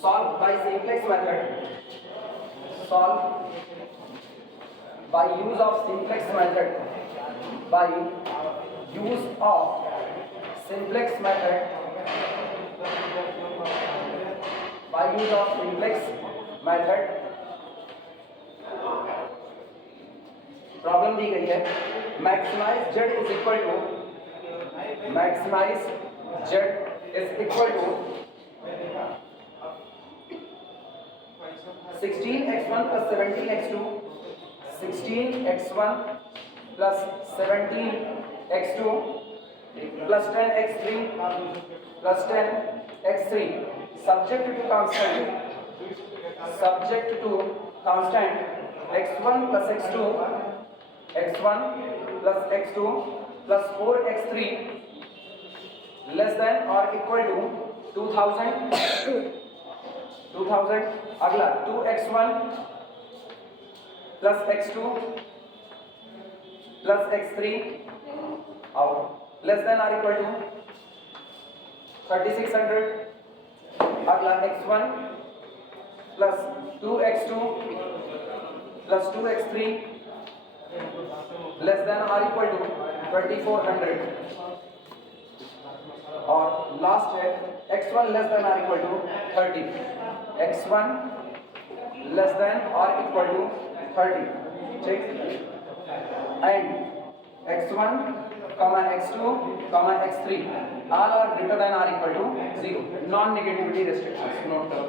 solve by simplex method, solve by use of simplex method, by use of simplex method, by use of simplex method. Problem दी गई है maximize z is equal to, maximise z is equal to 16x1 plus 17x2, 16x1 plus 17x2 plus 10x3 plus 10x3 subject to constant, subject to constant x1 plus x2, x1 plus x2 plus 4x3 less than or equal to 2000, 2000. अगला 2x1 plus x2 plus x3 out less than or equal to 3600. अगला x1 plus 2x2 plus 2x3 less than or equal to 2400. और last है x1 less than or equal to 30, x1 less than or equal to 30, ठीक, and x1 x2 x3 all are greater than or equal to 0. Non negativity restrictions note करो.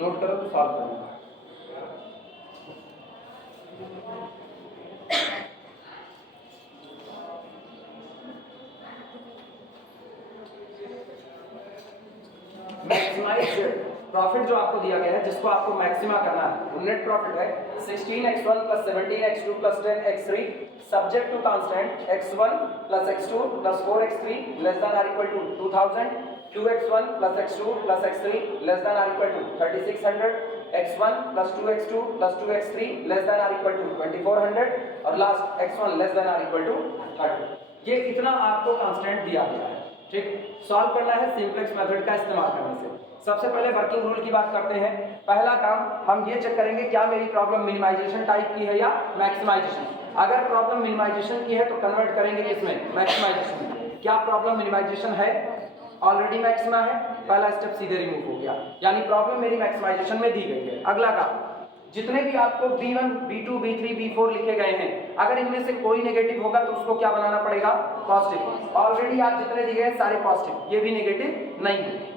Note करो तो solve करूंगा. Maximise profit जो आपको दिया गया है, जिसको आपको मैक्सिमा करना है, नेट प्रॉफिट है 16x1 plus 17x2 plus 10x3 subject to constant x1 plus x2 plus 4x3 less than or equal to 2000, 2x1 plus x2 plus x3 less than or equal to 3600, x1 plus 2x2 plus 2x3 less than or equal to 2400 और last x1 less than or equal to 30. ये इतना आपको constant दिया गया है, ठीक. Solve करना है सिंपलेक्स मेथड का इस्तेमाल करने से. सबसे पहले वर्किंग रूल की बात करते हैं. पहला काम हम ये चेक करेंगे क्या मेरी प्रॉब्लम मिनिमाइजेशन टाइप की है या मैक्सिमाइजेशन. अगर प्रॉब्लम मिनिमाइजेशन की है तो कन्वर्ट करेंगे किसमें, मैक्सिमाइजेशन में. क्या प्रॉब्लम मिनिमाइजेशन है, ऑलरेडी मैक्सिमा है, पहला स्टेप सीधे रिमूव हो गया, यानी प्रॉब्लम मेरी मैक्सिमाइजेशन में दी गई है. अगला काम, जितने भी आपको B1 B2 B3 B4 लिखे गए हैं, अगर इनमें से कोई नेगेटिव होगा तो उसको क्या बनाना पड़ेगा, पॉजिटिव. ऑलरेडी आप जितने दिए हैं सारे पॉजिटिव, ये भी नेगेटिव नहीं है.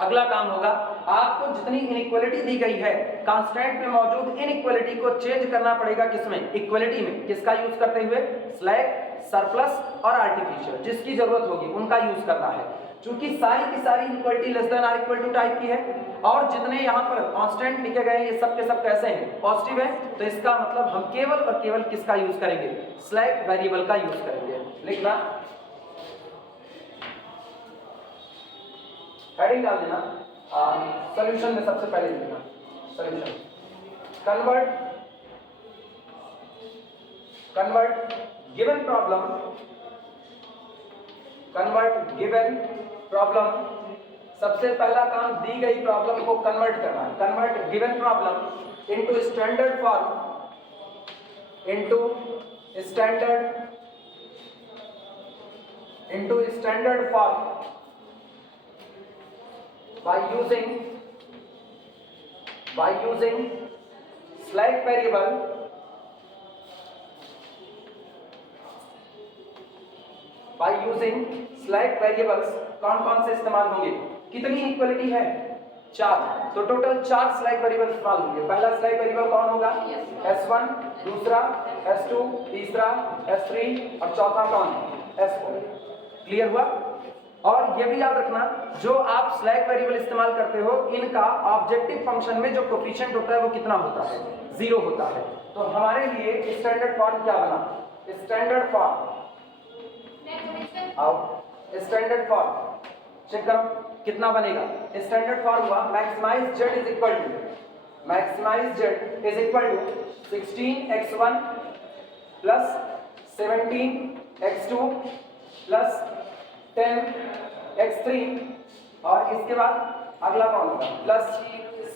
अगला काम होगा, आपको जितनी इनइक्वालिटी दी गई है, कांस्टेंट में मौजूद इनइक्वालिटी को चेंज करना पड़ेगा किसमें, इक्वालिटी में. किसका यूज करते हुए, स्लैग, सरप्लस और आर्टिफिशियल, जिसकी जरूरत होगी उनका यूज करना है. चूंकि सारी की सारी इक्वालिटी लेस देन और इक्वल टू टाइप की है और जितने यहाँ पर कांस्टेंट लिखे गए हैं ये सब के सब कैसे हैं, पॉजिटिव है, तो इसका मतलब हम केवल और केवल किसका यूज करेंगे, स्लैग वेरिएबल का यूज करेंगे. लिखना, हेडिंग डाल देना. सॉल्यूशन में सबसे पहले लिखना solution. Convert given problem, convert given problem. सबसे पहला काम दी गई प्रॉब्लम को कन्वर्ट करना. Convert given problem into standard form, into standard form by using slack variable, by using slack variables. कौन कौन से इस्तेमाल होंगे, कितनी इक्वलिटी है, 4, तो टोटल 4 स्लैग वेरिएबल इस्तेमाल होंगे. पहला स्लैग वेरिएबल कौन होगा, S1, दूसरा S2, तीसरा S3 और चौथा कौन, S4. क्लियर हुआ. और ये भी याद रखना, जो आप स्लैग वेरिएबल इस्तेमाल करते हो इनका ऑब्जेक्टिव फंक्शन में जो कोफिशिएंट होता है वो कितना होता है, 0 होता है. तो हमारे लिए स्टैंडर्ड फॉर्म क्या बना, standard form standard form check करो कितना बनेगा। स्टैंडर्ड फॉर्म हुआ maximise z is equal to 16x1 plus 17x2 plus 10x3 और इसके बाद अगला कौन होगा plus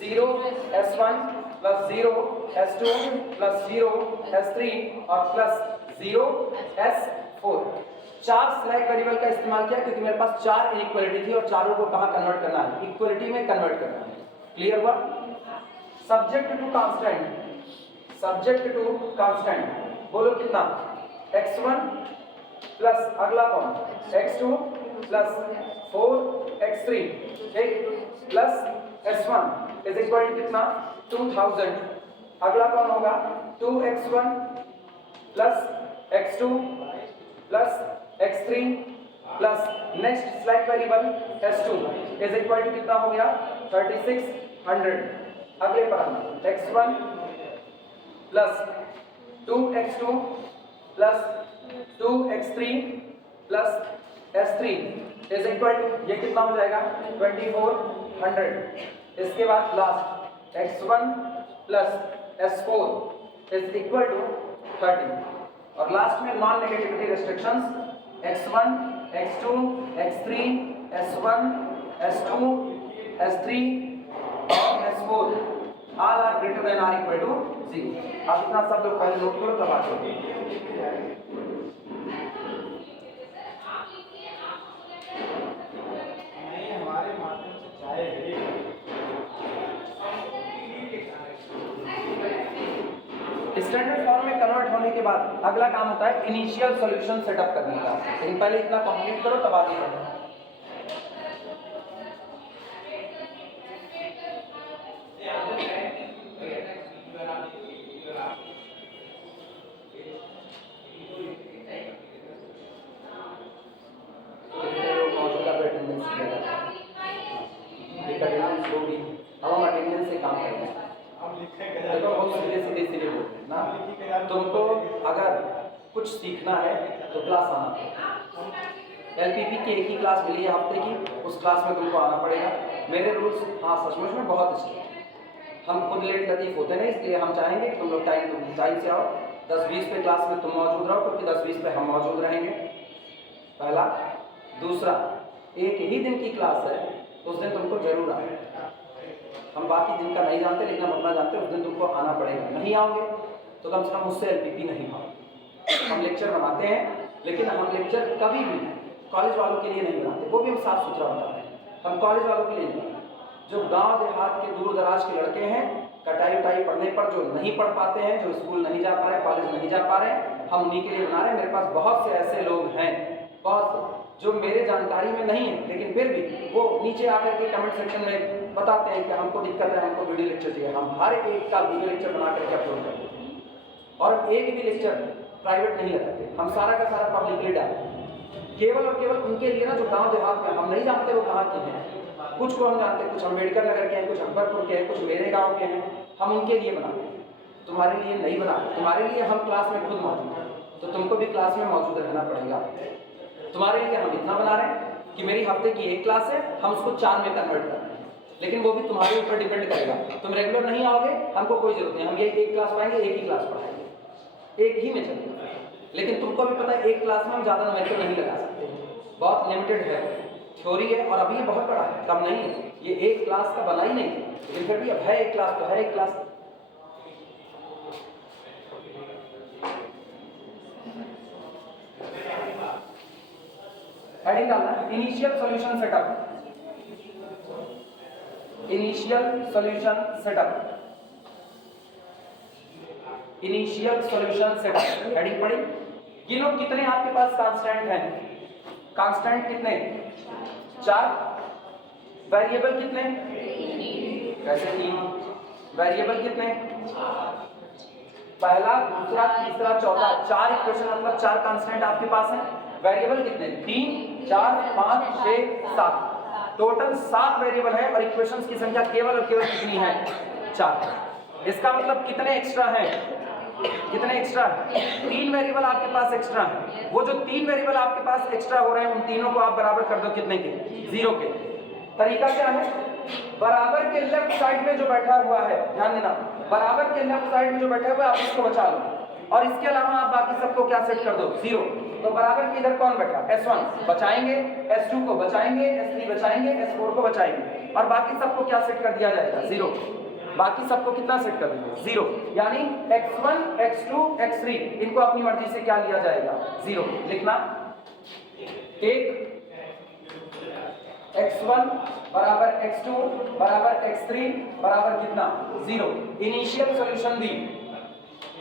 0s1 plus 0s2 plus 0s3 और प्लस 0s4। 4 स्लैक वेरिएबल का इस्तेमाल किया क्योंकि मेरे पास 4 इनइक्वालिटी थी और चारों को कहाँ कन्वर्ट करना है, इक्वलिटी में कन्वर्ट करना है। क्लियर हुआ। Subject to constant, subject to constant बोलो कितना x1 प्लस अगला कौन x2 plus 4x3 plus s1 is equal to कितना 2000। अगला कौन होगा 2x1 plus x2 plus x3 plus next slack variable s2 is equal to कितना हो गया 3600। अगले पर x1 plus 2x2 plus 2x3 plus s3 is equal to ये कितना हो जाएगा 2400। इसके बाद last x1 plus s4 is equal to 30 और लास्ट में non negativity restrictions x1 x2 x3 s1 s2 s3 और s4 all are greater than or equal to 0। अब इतना सब लोग पहले नोट करो तब आगे हमारे माध्यम से चाहे स्टैंडर्ड फॉर्म में कन्वर्ट होने के बाद अगला काम होता है इनिशियल सॉल्यूशन सेटअप करने का। लेकिन पहले इतना कंप्लीट करो तब आगे बढ़ो। देखो बहुत सीधे बोलते हैं ना, तुमको अगर कुछ सीखना है तो क्लास आना पड़ेगा। एलपीपी की एक ही क्लास मिली है हफ्ते की, उस क्लास में तुमको आना पड़ेगा। मेरे रूल्स हाँ सचमुच में बहुत स्ट्रिक्ट, हम खुद लेट लतीफ होते नहीं, इसलिए हम चाहेंगे कि तुम लोग टाइम से आओ। 10-20 पे क्लास में तुम मौजूद रहो क्योंकि 10-20 पे हम मौजूद रहेंगे, पहला। दूसरा, एक ही दिन की क्लास है, उस दिन तुमको जरूर आना। हम बाकी दिन का नहीं जानते लेकिन हम अपना जानते हैं, उस दिन तुमको आना पड़ेगा। नहीं आओगे तो कम से कम मुझसे एलपीपी नहीं खाओ। हम लेक्चर बनाते हैं लेकिन हम लेक्चर कभी भी कॉलेज वालों के लिए नहीं बनाते, वो भी हम साफ सुथरा बता रहे हैं। हम कॉलेज वालों के लिए नहीं बनाते। जो गांव देहात के दूर दराज के लड़के हैं, कटाई उटाई पढ़ने पर जो नहीं पढ़ पाते हैं, जो स्कूल नहीं जा पा रहे, कॉलेज नहीं जा पा रहे हैं, हम उन्हीं के लिए बना रहे हैं। मेरे पास बहुत से ऐसे लोग हैं, बहुत जो मेरे जानकारी में नहीं है लेकिन फिर भी वो नीचे आकर के कमेंट सेक्शन में बताते हैं कि हमको दिक्कत है, हमको वीडियो लेक्चर चाहिए। हम हर एक का वीडियो लेक्चर बना करके अपलोड करते हैं और एक भी लेक्चर प्राइवेट नहीं लगाते, हम सारा का सारा पब्लिकली डालते हैं। केवल और केवल उनके लिए ना जो गांव देहात में हम नहीं जानते वो कहाँ के हैं, कुछ को हम जानते हैं, कुछ अम्बेडकर नगर के हैं, कुछ अकबरपुर के हैं, कुछ मेरे गाँव के हैं, हम उनके लिए बनाते हैं। तुम्हारे लिए नहीं बनाते, तुम्हारे लिए हम क्लास में खुद मौजूद हैं, तो तुमको भी क्लास में मौजूद रहना पड़ेगा। तुम्हारे लिए हम इतना बना रहे हैं कि मेरी हफ्ते की एक क्लास है, हम उसको 4 में कन्वर्ट कर रहे हैं, लेकिन वो भी तुम्हारे ऊपर डिपेंड करेगा। तुम रेगुलर नहीं आओगे, हमको कोई जरूरत नहीं, हम ये एक क्लास पढ़ाएंगे, एक ही क्लास पढ़ाएंगे, एक ही में चलेगा। लेकिन तुमको भी पता है एक क्लास में हम ज़्यादा न्यूमेरिकल नहीं लगा सकते, बहुत लिमिटेड है, थ्योरी है और अभी ये बहुत बड़ा है, कम नहीं है। ये एक क्लास का बना ही नहीं, लेकिन फिर भी अब है एक क्लास तो है एक क्लास। हेडिंग डालना है initial solution setup, initial solution setup, initial solution setup. Heading पढ़ी। गिनो कितने आपके पास कांस्टेंट हैं। कांस्टेंट कितने 4, वेरिएबल कितने कैसे 3, वेरिएबल कितने पहला दूसरा तीसरा चौथा, 4 इक्वेशन मतलब 4 कांस्टेंट आपके पास हैं। वेरिएबल कितने 3 4 5 6 7, टोटल 7 वेरिएबल है और इक्वेशंस की संख्या केवल और केवल कितनी है 4। इसका मतलब कितने एक्स्ट्रा हैं कितने एक्स्ट्रा है? 3 वेरिएबल आपके पास एक्स्ट्रा है। वो जो 3 वेरिएबल आपके पास एक्स्ट्रा हो रहे हैं उन तीनों को आप बराबर कर दो कितने के? 0 के। तरीका क्या है? बराबर के लेफ्ट साइड में जो बैठा हुआ है, ध्यान देना, बराबर के लेफ्ट साइड में जो बैठा हुआ है आप इसको बचा लो, और इसके अलावा आप बाकी सबको क्या सेट कर दो? 0। तो बराबर के इधर कौन बैठा? S1 बचाएंगे, S2 को बचाएंगे, S3 बचाएंगे, S4 को बचाएंगे, और बाकी सबको क्या सेट कर दिया जाएगा? 0। बाकी सबको कितना सेट कर देंगे? 0। यानी x1, x2, x3 इनको अपनी मर्जी से क्या लिया जाएगा? 0 लिखना। एक x1 बराबर x2 बराबर x3 बराबर कितना? 0। इनिशियल सॉल्यूशन दी,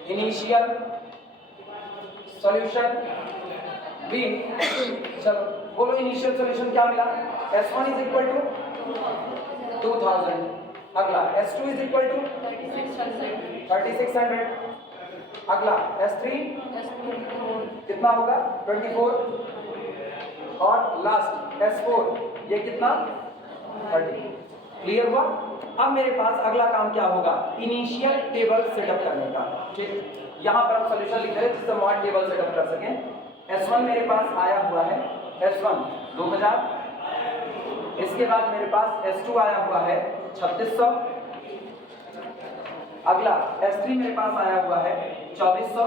इनिशियल सॉल्यूशन बी। चलो बोलो इनिशियल सॉल्यूशन क्या मिला? S1 is equal to 2000। अगला S2 इज इक्वल टू 3600। अगला S3 कितना होगा? 24। और लास्ट S4 ये कितना? 30। क्लियर हुआ? अब मेरे पास अगला काम क्या होगा? इनिशियल टेबल सेटअप करने का। ठीक, यहाँ पर हम सॉल्यूशन लिख रहे हैं जिससे हम टेबल सेटअप कर सकें। S1 मेरे पास आया हुआ है, S1 2000। इसके बाद मेरे पास S2 आया हुआ है 3600। अगला S3 मेरे पास आया हुआ है 2400।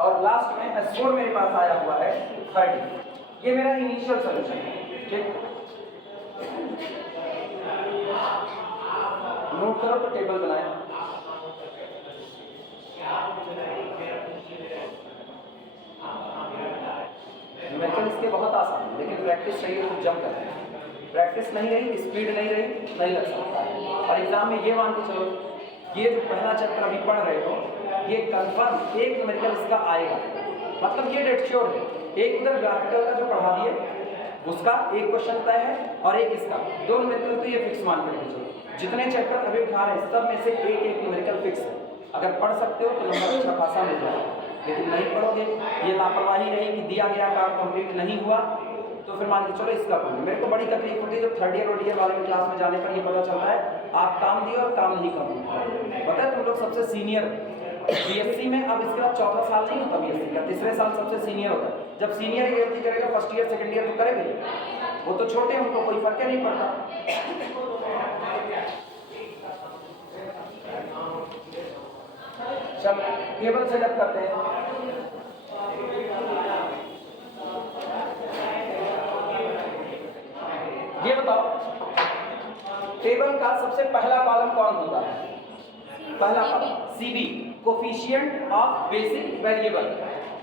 और लास्ट में S4 मेरे पास आया हुआ है 30। ये मेरा इनिशियल सॉल्यूशन है। ठीक, नोट करो तो टेबल बनाए। न्यूमेरिकल इसके बहुत आसान है, लेकिन प्रैक्टिस चाहिए तो जम कर। प्रैक्टिस नहीं रही, स्पीड नहीं रही, नहीं लग सकता है। और एग्जाम में ये मान के चलो, ये जो पहला चैप्टर अभी पढ़ रहे हो, ये कंफर्म एक न्यूमेरिकल इसका आएगा, मतलब ये डेट श्योर है। एक उधर ग्राफिकल का जो पढ़ा दिए उसका एक क्वेश्चन तय है, और एक इसका, दो न्यूमेरिकल तो ये फिक्स मान कर चलो। जितने चैप्टर अभी उठा रहे हैं सब में से एक एक न्यूमेरिकल फिक्स है। अगर पढ़ सकते हो तो नंबर अच्छा खासा मिल जाएगा, लेकिन नहीं पढ़ोगे, ये लापरवाही रही कि दिया गया काम कंप्लीट नहीं हुआ, तो फिर मान के चलो इसका कोई। मेरे को बड़ी तकलीफ होती है जब थर्ड ईयर और ईयर वाले क्लास में जाने पर ये पता चलता है आप काम दिए और काम नहीं कंप्लीट। पता है तुम लोग सबसे सीनियर बीएससी में, अब इसके बाद चौथा साल नहीं होता बीएससी का, तीसरे साल सबसे सीनियर होता है। जब सीनियर ही गलती करेगा फर्स्ट ईयर सेकंड ईयर तो करेंगे, वो तो छोटे हैं, उनको कोई फर्क नहीं पड़ता। चल टेबल सेटअप करते हैं। ये बताओ टेबल का सबसे पहला कॉलम कौन होता है? पहला column CB, coefficient of basic variable.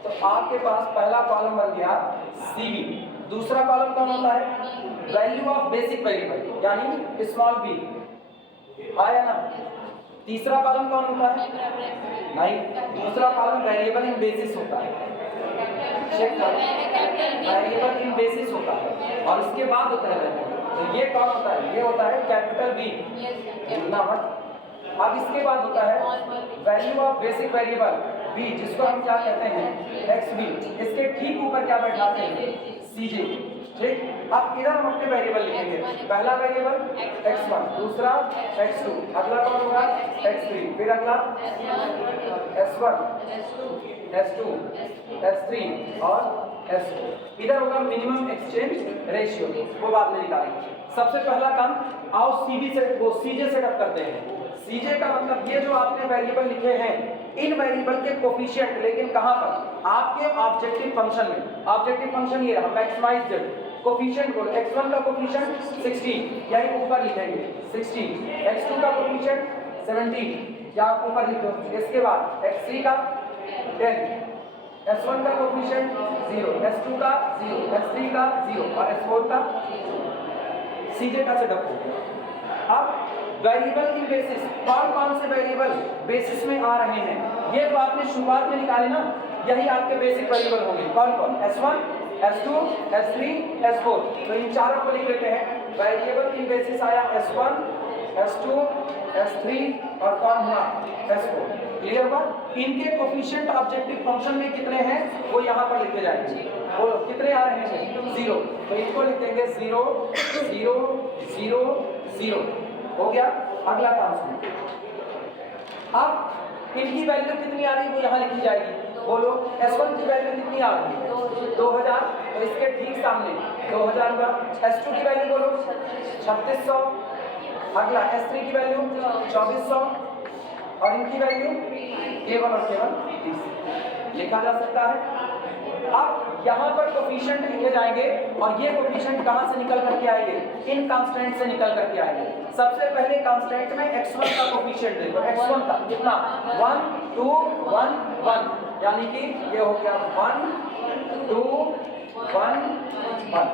तो आपके पास पहला कॉलम बन गया CB। दूसरा कॉलम कौन होता है? वैल्यू ऑफ बेसिक वेरिएबल, यानी स्मॉल b, आया ना। तीसरा कॉलम कौन होता है? नहीं, दूसरा कॉलम वेरिएबल इन बेसिस होता है। चेक करो, वेरिएबल इन बेसिस होता है, और इसके बाद होता है वेरिएबल। तो ये कौन होता है? ये होता है कैपिटल B। अब इसके बाद होता है value of basic variable B, जिसको हम क्या कहते हैं? XB। इसके ठीक ऊपर क्या बैठाते हैं? CJ। ठीक, अब इधर हम अपने वेरिएबल लिखेंगे। पहला वेरिएबल x1, दूसरा x2, अगला कौन होगा? x3, फिर अगला s1, s2, s3 और s4। इधर होगा मिनिमम एक्सचेंज रेशियो, वो बाद में निकालेंगे। सबसे पहला काम आओ CB से वो CJ सेटअप करते हैं। CJ का मतलब ये जो आपने वेरिएबल लिखे हैं, इन वेरिएबल के कोफिशिएंट, लेकिन कहां पर? आपके ऑब्जेक्टिव फंक्शन में। ऑब्जेक्टिव फंक्शन ये रहा, मैक्सिमाइज z। कोफिशिएंट बोलो, x1 का कोफिशिएंट 16, यही ऊपर लिखेंगे 16। x2 का कोफिशिएंट 17, या आप ऊपर लिख दो। इसके बाद x3 का 10, s1 का कोफिशिएंट 0, s2 का 0, s3 का 0 और s4 का। CJ का सेटअप हो गया। अब वेरिएबल इन बेसिस, कौन कौन से वेरिएबल बेसिस में आ रहे हैं? ये जो आपने शुरुआत में निकाले ना, यही आपके बेसिक वेरिएबल होंगे। कौन कौन? S1, S2, S3, S4। तो इन चारों को लिख लेते हैं। वेरिएबल इन बेसिस आया S1, S2, S3 और कौन हुआ? S4। क्लियर हुआ? इनके कोफिशिएंट ऑब्जेक्टिव फंक्शन में कितने हैं वो यहाँ पर लिखे जाएंगे। बोलो कितने आ रहे हैं? 0। तो इनको लिख देंगे 0, 0, 0, 0। हो गया। अगला काम सुनो। अब इनकी वैल्यू कितनी आ रही है वो यहाँ लिखी जाएगी। बोलो S1 की वैल्यू कितनी आ रही है 2000, तो इसके ठीक सामने 2000 का। S2 की वैल्यू बोलो 3600। अगला S3 की वैल्यू 2400 और इनकी वैल्यू केवल और केवल 30 लिखा जा सकता है। अब यहाँ पर कोफिशिएंट लिखे जाएंगे और ये कोफिशिएंट कहाँ से निकल करके आएंगे, इन कांस्टेंट से निकल करके आएंगे। सबसे पहले कांस्टेंट में x1 का कोफिशिएंट देखो, x1 का कितना 1 2 1 1, यानी कि ये हो गया 1 2 1 1,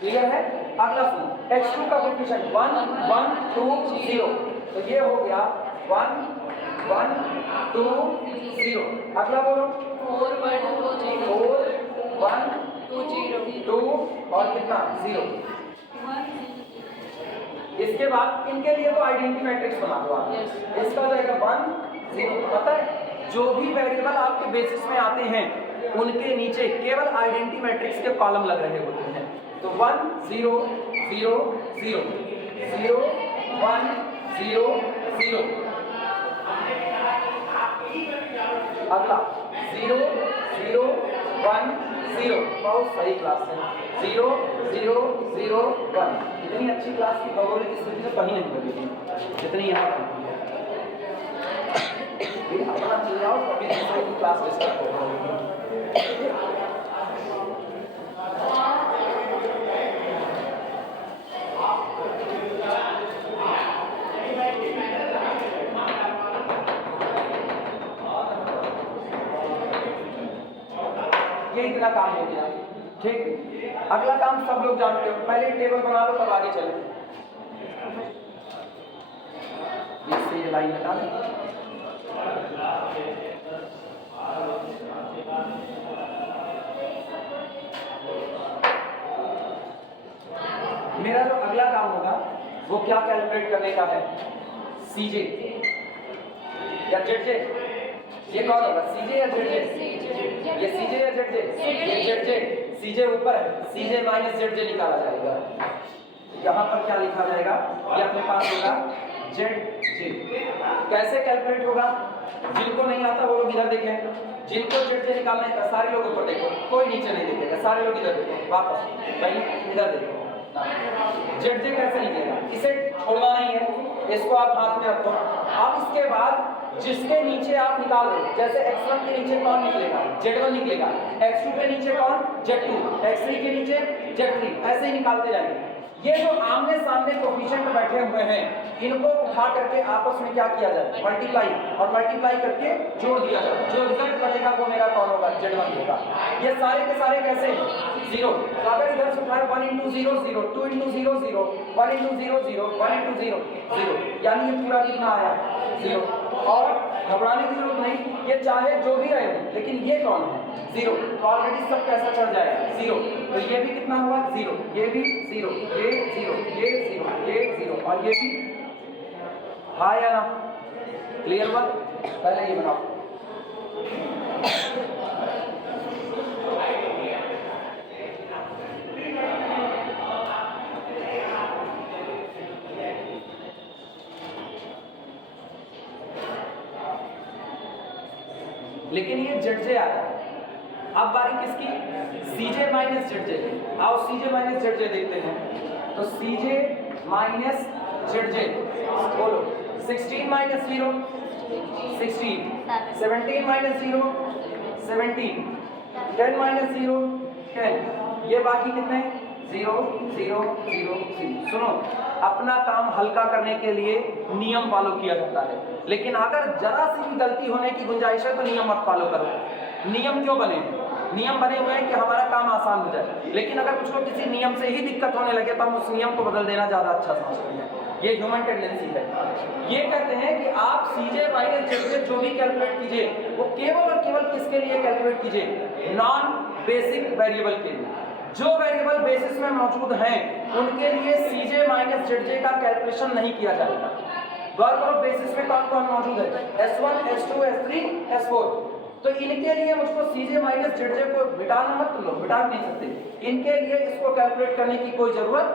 क्लियर है। अगला सुनो, x2 का कोफिशिएंट 1 1 2 0, तो ये हो गया 1 1 2 0। अगला बोलो 4 1 2 0 4 1 2 0 2 और कितना 0। इसके बाद इनके लिए तो आइडेंटिटी मैट्रिक्स बना दो आप। इसका हो जाएगा 1 0। पता है जो भी वेरिएबल आपके बेसिस में आते हैं उनके नीचे केवल आइडेंटिटी मैट्रिक्स के कॉलम लग रहे होते हैं। तो 1 0 0 0 0 1 0 0। अगला 0 0 1 0, बहुत सही क्लास है। 0 0 0 1, इतनी अच्छी क्लास की भौगोलिक स्थिति तो कहीं नहीं बनेगी जितनी यहाँ पर अपना चल जाओ, कभी दूसरे की क्लास डिस्टर्ब होगा। ये इतना काम हो गया, ठीक। अगला काम सब लोग जानते हो, पहले टेबल बना लो तब आगे चलो। इससे ये लाइन हटा दें। मेरा जो अगला काम होगा वो क्या कैलकुलेट करने का है, सीजे या जेडजे। ये कौन होगा, सीजे या जेडजे? ये सीजे या जेडजे? ये जेडजे। सीजे ऊपर है, सीजे माइनस जेडजे निकाला जाएगा। यहाँ पर क्या लिखा जाएगा, ये अपने पास होगा जेडजे। कैसे कैलकुलेट होगा, जिनको नहीं आता वो लोग इधर देखें। जिनको जेडजे निकालना है सारे लोग ऊपर देखो, कोई नीचे नहीं देखेगा, सारे लोग इधर देखो। वापस भाई इधर देखो। जेडजे कैसे निकलेगा, इसे छोड़ना नहीं है, इसको आप हाथ में रखो। अब इसके बाद जिसके नीचे आप निकाल रहे हो, जैसे x1 के नीचे कौन निकलेगा, z1 निकलेगा, x2 के नीचे कौन, z2, x3 के नीचे z3, ऐसे ही निकालते जाएंगे। ये जो आमने सामने कोफिशिएंट बैठे हुए हैं इनको उठा करके आपस में क्या किया जाए, मल्टीप्लाई, और मल्टीप्लाई करके जोड़ दिया जाए। जो रिजल्ट बनेगा वो मेरा कौन होगा, z1 होगा। ये सारे के सारे कैसे 0, तो अगर इधर से उठाए 1 × 0 0, 2 × 0 0, 1 × 0 0, 1 × 0 0, यानी ये पूरा कितना आया 0। और घबराने की जरूरत नहीं, ये चाहे जो भी रहे लेकिन ये कौन है 0, तो ऑलरेडी सब कैसा चढ़ जाएगा 0। तो ये भी कितना हुआ 0, ये भी 0, ये 0, ये 0, ये 0 और ये भी, हाँ या ना, क्लियर हुआ। पहले ये बनाओ। लेकिन ये जेडजे आया, अब बारी किसकी, सीजे माइनस जेडजे। आओ सीजे माइनस जेडजे देखते हैं। तो सीजे माइनस जेडजे बोलो, 16 माइनस 0 16, 17 माइनस 0 17, 10 माइनस 0 10, ये बाकी कितने 0 0 0 0। सुनो, अपना काम हल्का करने के लिए नियम फॉलो किया जाता है, लेकिन अगर जरा सी भी गलती होने की गुंजाइश है तो नियम मत फॉलो करो। नियम क्यों बने, नियम बने हुए हैं कि हमारा काम आसान हो जाए, लेकिन अगर कुछ लोग किसी नियम से ही दिक्कत होने लगे तो हम उस नियम को बदल देना ज्यादा अच्छा समझते हैं। ये ह्यूमन टेंडेंसी है। ये कहते हैं कि आप सीजे माइनस जेडजे जो भी कैलकुलेट कीजिए वो केवल और केवल किसके लिए कैलकुलेट कीजिए, नॉन बेसिक वेरिएबल के लिए। जो वेरिएबल बेसिस में मौजूद हैं उनके लिए सीजे माइनस जेडजे का कैलकुलेशन नहीं किया जाएगा। गौर करो बेसिस में कौन कौन मौजूद है, S1 S2 S3 S4, तो इनके लिए मुझको सीजे माइनस जेडजे को मिटाना मत लो, मिटा नहीं सकते। इनके लिए इसको कैलकुलेट करने की कोई जरूरत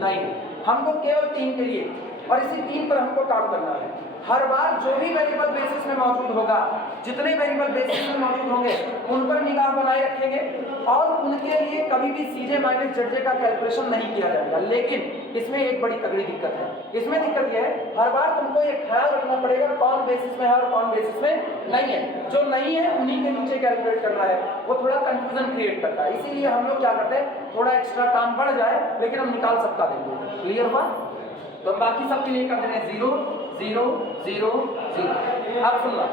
नहीं, हमको केवल 3 के लिए, और इसी 3 पर हमको काम करना है। हर बार जो भी वेरिएबल बेसिस में मौजूद होगा, जितने वेरिएबल बेसिस में मौजूद होंगे उन पर निगाह बनाए रखेंगे और उनके लिए कभी भी सीजे माइनस जेड का कैलकुलेशन नहीं किया जाएगा। लेकिन इसमें एक बड़ी तगड़ी दिक्कत है। इसमें दिक्कत यह है, हर बार तुमको ये ख्याल रखना पड़ेगा कौन बेसिस में है और कौन बेसिस में नहीं है। जो नहीं है उन्हीं के नीचे कैलकुलेट करना है, वो थोड़ा कंफ्यूजन क्रिएट करता है। इसीलिए हम लोग क्या करते हैं, थोड़ा एक्स्ट्रा काम बढ़ जाए लेकिन हम निकाल सबका देंगे। क्लियर हुआ? तो बाकी सबके लिए कर देंगे 0 0 0 0। अब सुनना,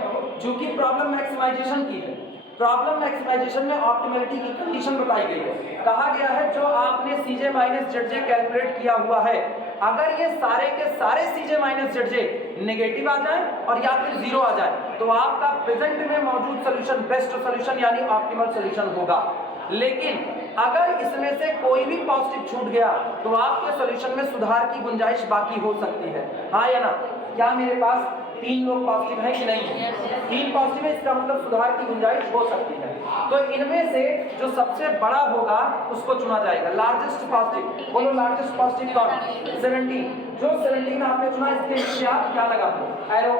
चूंकि प्रॉब्लम मैक्सिमाइजेशन की है, प्रॉब्लम मैक्सिमाइजेशन में ऑप्टिमलिटी की कंडीशन बताई गई है। कहा गया है जो आपने सीजे माइनस जेडजे कैलकुलेट किया हुआ है, अगर ये सारे के सारे सीजे माइनस जेडजे नेगेटिव आ जाए और या फिर 0 आ जाए तो आपका प्रेजेंट में मौजूद सोल्यूशन बेस्ट सोल्यूशन यानी ऑप्टिमल सोल्यूशन होगा। लेकिन अगर इसमें से कोई भी पॉजिटिव छूट गया तो आपके सॉल्यूशन में सुधार की गुंजाइश बाकी हो सकती है। हाँ या ना? क्या मेरे पास 3 लोग पॉजिटिव हैं कि नहीं है? 3 पॉजिटिव है, इसका मतलब सुधार की गुंजाइश हो सकती है। तो इनमें से जो सबसे बड़ा होगा उसको चुना जाएगा। लार्जेस्ट पॉजिटिव, बोलो लार्जेस्ट पॉजिटिव कौन? 17। जो 17 आपने चुना इसके नीचे आप क्या लगा दो? एरो।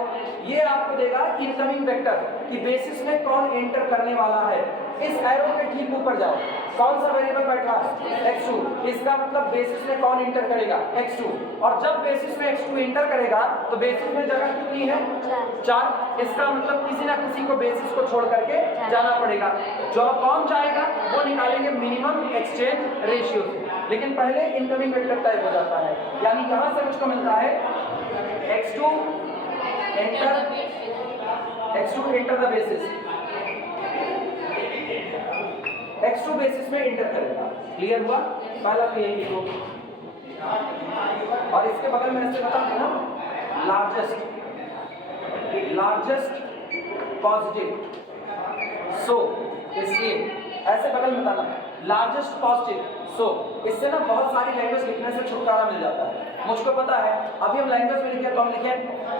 ये आपको देगा इनकमिंग वेक्टर कि बेसिस में कौन एंटर करने वाला है। इस एरो के ठीक ऊपर जाओ, कौन सा वेरिएबल बैठा है? x2। इसका मतलब बेसिस में कौन एंटर करेगा? x2। और जब बेसिस में x2 एंटर करेगा तो बेसिस में जगह कितनी है? 4। इसका मतलब किसी ना किसी को बेसिस को छोड़ करके जाना पड़ेगा। जो कौन जाएगा वो निकालेंगे मिनिमम एक्सचेंज रेशियो से। लेकिन पहले इनकमिंग वेक्टर तय हो जाता है, यानी कहां से मुझको मिलता है? x2 enter the basis, x2 basis में एंटर करेगा। क्लियर हुआ? पहला तो यही लिखो और इसके बगल में ऐसे बता देना लार्जेस्ट पॉजिटिव। सो इसलिए ऐसे बगल में बताना लार्जेस्ट पॉजिटिव। सो इससे ना बहुत सारी लैंग्वेज लिखने से छुटकारा मिल जाता है। मुझको पता है अभी हम लैंग्वेज में लिखे तो हम लिखे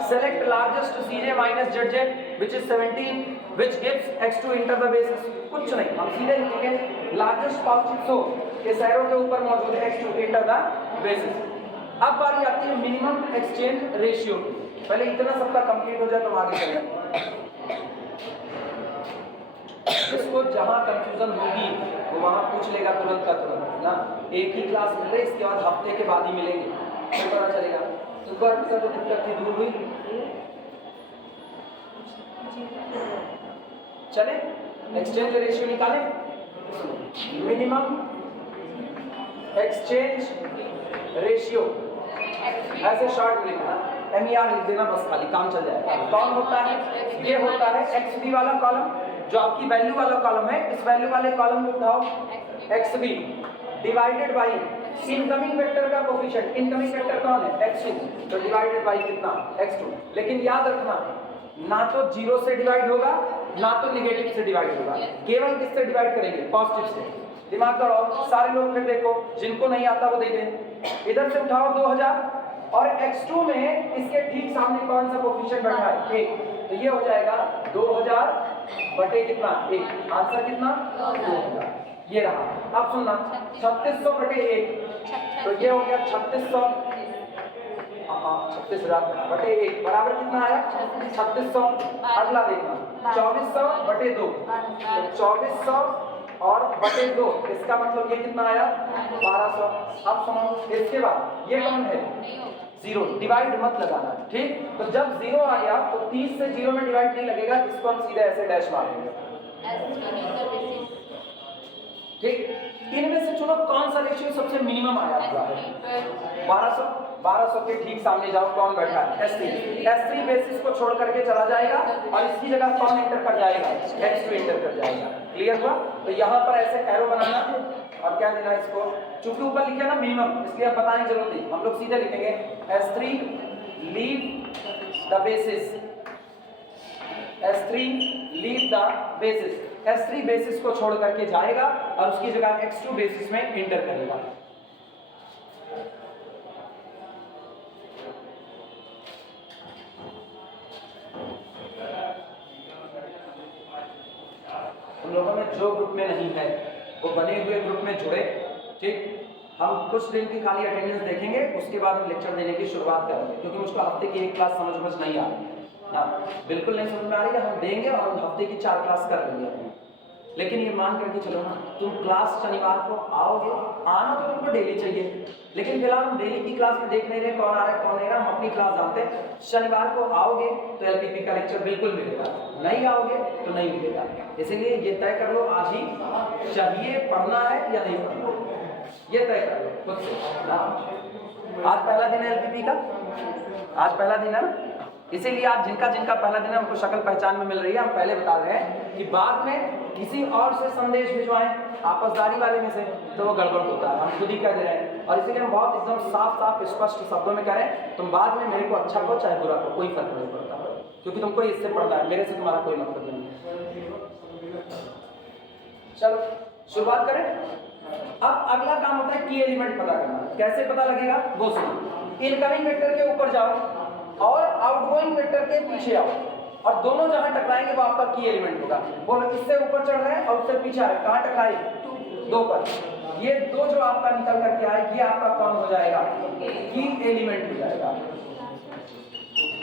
select largest CJ minus ZJ which is 17 which gives x2 enter the basis। कुछ नहीं, हम सीधे लिखेंगे लार्जेस्ट पॉजिटिव। सो इस एरो के ऊपर मौजूद है x2 enter the basis। अब बारी आती है मिनिमम एक्सचेंज रेशियो की। पहले इतना सबका कंप्लीट हो जाए तो आगे चलें। इसको जहां कंफ्यूजन होगी वो वहां पूछ लेगा तुरंत का तुरंत ना। एक ही क्लास मिल रही, इसके बाद हफ्ते के बाद ही मिलेंगे तो पता चलेगा। तो बार जो दिक्कत थी दूर हुई। चले एक्सचेंज रेशियो निकालें। मिनिमम एक्सचेंज रेशियो ऐसे शॉर्ट में लिखना, MER लिख देना बस, खाली काम चल जाएगा। कौन होता है? ये होता है XB वाला कॉलम, जो आपकी वैल्यू वाला कॉलम है। इस वैल्यू वाले कॉलम को उठाओ XB divided by incoming vector का कोफिशिएंट। इनकमिंग वेक्टर कौन है? x2। तो डिवाइडेड बाई कितना? x2। लेकिन याद रखना ना तो 0 से डिवाइड होगा ना तो नेगेटिव से डिवाइड होगा, केवल किससे डिवाइड करेंगे? पॉजिटिव से। दिमाग लगाओ, सारे लोग फिर देखो जिनको नहीं आता वो दे दें। इधर से उठाओ 2000 और x2 में इसके ठीक सामने कौन सा कोफिशिएंट बैठा है? 1। तो ये हो जाएगा 2000 बटे कितना? 1। आंसर कितना? 2000। ये रहा। अब सुनना 3600 बटे 1, तो ये हो गया 3600 बटे 1 बराबर कितना आया? 3600। अगला देखना 2400 बटे 2, तो 2400 और बटे 2 इसका मतलब ये कितना आया? 1200। अब सुनो इसके बाद ये कौन है? 0। डिवाइड मत लगाना, ठीक? तो जब 0 आ गया तो 30 से 0 में डिवाइड नहीं लगेगा, इसको हम सीधे ऐसे डैश मार देंगे। ठीक, इनमें से चुनो कौन सा रेशियो सबसे मिनिमम आया हुआ है? 1200 के ठीक सामने जाओ, कौन बैठा है? S3 बेसिस को छोड़ करके चला जाएगा और इसकी जगह कौन एंटर कर जाएगा? x2 एंटर कर जाएगा। क्लियर हुआ? तो यहाँ पर ऐसे एरो बनाना और क्या देना इसको, चूंकि ऊपर लिखा ना मिनिमम इसलिए अब बताने की जरूरत नहीं, हम लोग सीधे लिखेंगे S3 leave the basis. S3 leave the basis. S3 basis को छोड़ करके जाएगा और उसकी जगह x2 बेसिस में एंटर करेगा। उन लोगों में जो ग्रुप में नहीं है वो बने हुए ग्रुप में जुड़े, ठीक? हम कुछ दिन की खाली अटेंडेंस देखेंगे, उसके बाद हम लेक्चर देने की शुरुआत करेंगे, क्योंकि मुझको हफ्ते की एक क्लास समझ नहीं आ रही है ना, बिल्कुल नहीं समझ में आ रही है। हम देंगे और हम हफ्ते की 4 क्लास कर लेंगे अपनी। लेकिन ये मान करके चलो ना, तुम क्लास शनिवार को आओगे, आना तो तुमको डेली चाहिए, लेकिन फिलहाल हम डेली की क्लास में देख नहीं रहे कौन आ रहा है कौन नहीं आ रहा, हम अपनी क्लास जानते हैं। शनिवार को आओगे तो एलपीपी का लेक्चर बिल्कुल मिलेगा, नहीं आओगे तो नहीं मिलेगा। इसीलिए ये तय कर लो आज ही, चाहिए पढ़ना है या नहीं पढ़ना, ये तय कर लो खुद से ना। आज पहला दिन है एलपीपी का, आज पहला दिन है ना, इसीलिए आज जिनका जिनका पहला दिन है हमको शक्ल पहचान में मिल रही है। हम पहले बता रहे हैं कि बाद में किसी और से संदेश भिजवाएं आपसदारी वाले में से तो वो गड़बड़ होता है, हम खुद ही कह दे रहे हैं। और इसीलिए हम बहुत एकदम साफ साफ स्पष्ट शब्दों में कह रहे हैं, तुम बाद में मेरे को अच्छा कहो चाहे बुरा कहो, कोई फर्क नहीं पड़ता, क्योंकि तुमको इससे पड़ता है, मेरे से तुम्हारा कोई मतलब नहीं है। चलो शुरुआत करें। अब अगला काम होता है की एलिमेंट पता करना। कैसे पता लगेगा वो सुनो। इनकमिंग वेक्टर के ऊपर जाओ और आउटगोइंग वेक्टर के पीछे आओ, और दोनों जहां टकराएंगे वो आपका की एलिमेंट होगा। बोलो इससे ऊपर चढ़ रहे हैं और उससे पीछे आ रहे हैं, कहां टकराए? 2 पर। ये 2 जो आपका निकल करके आए, ये आपका कौन हो जाएगा? की एलिमेंट हो जाएगा,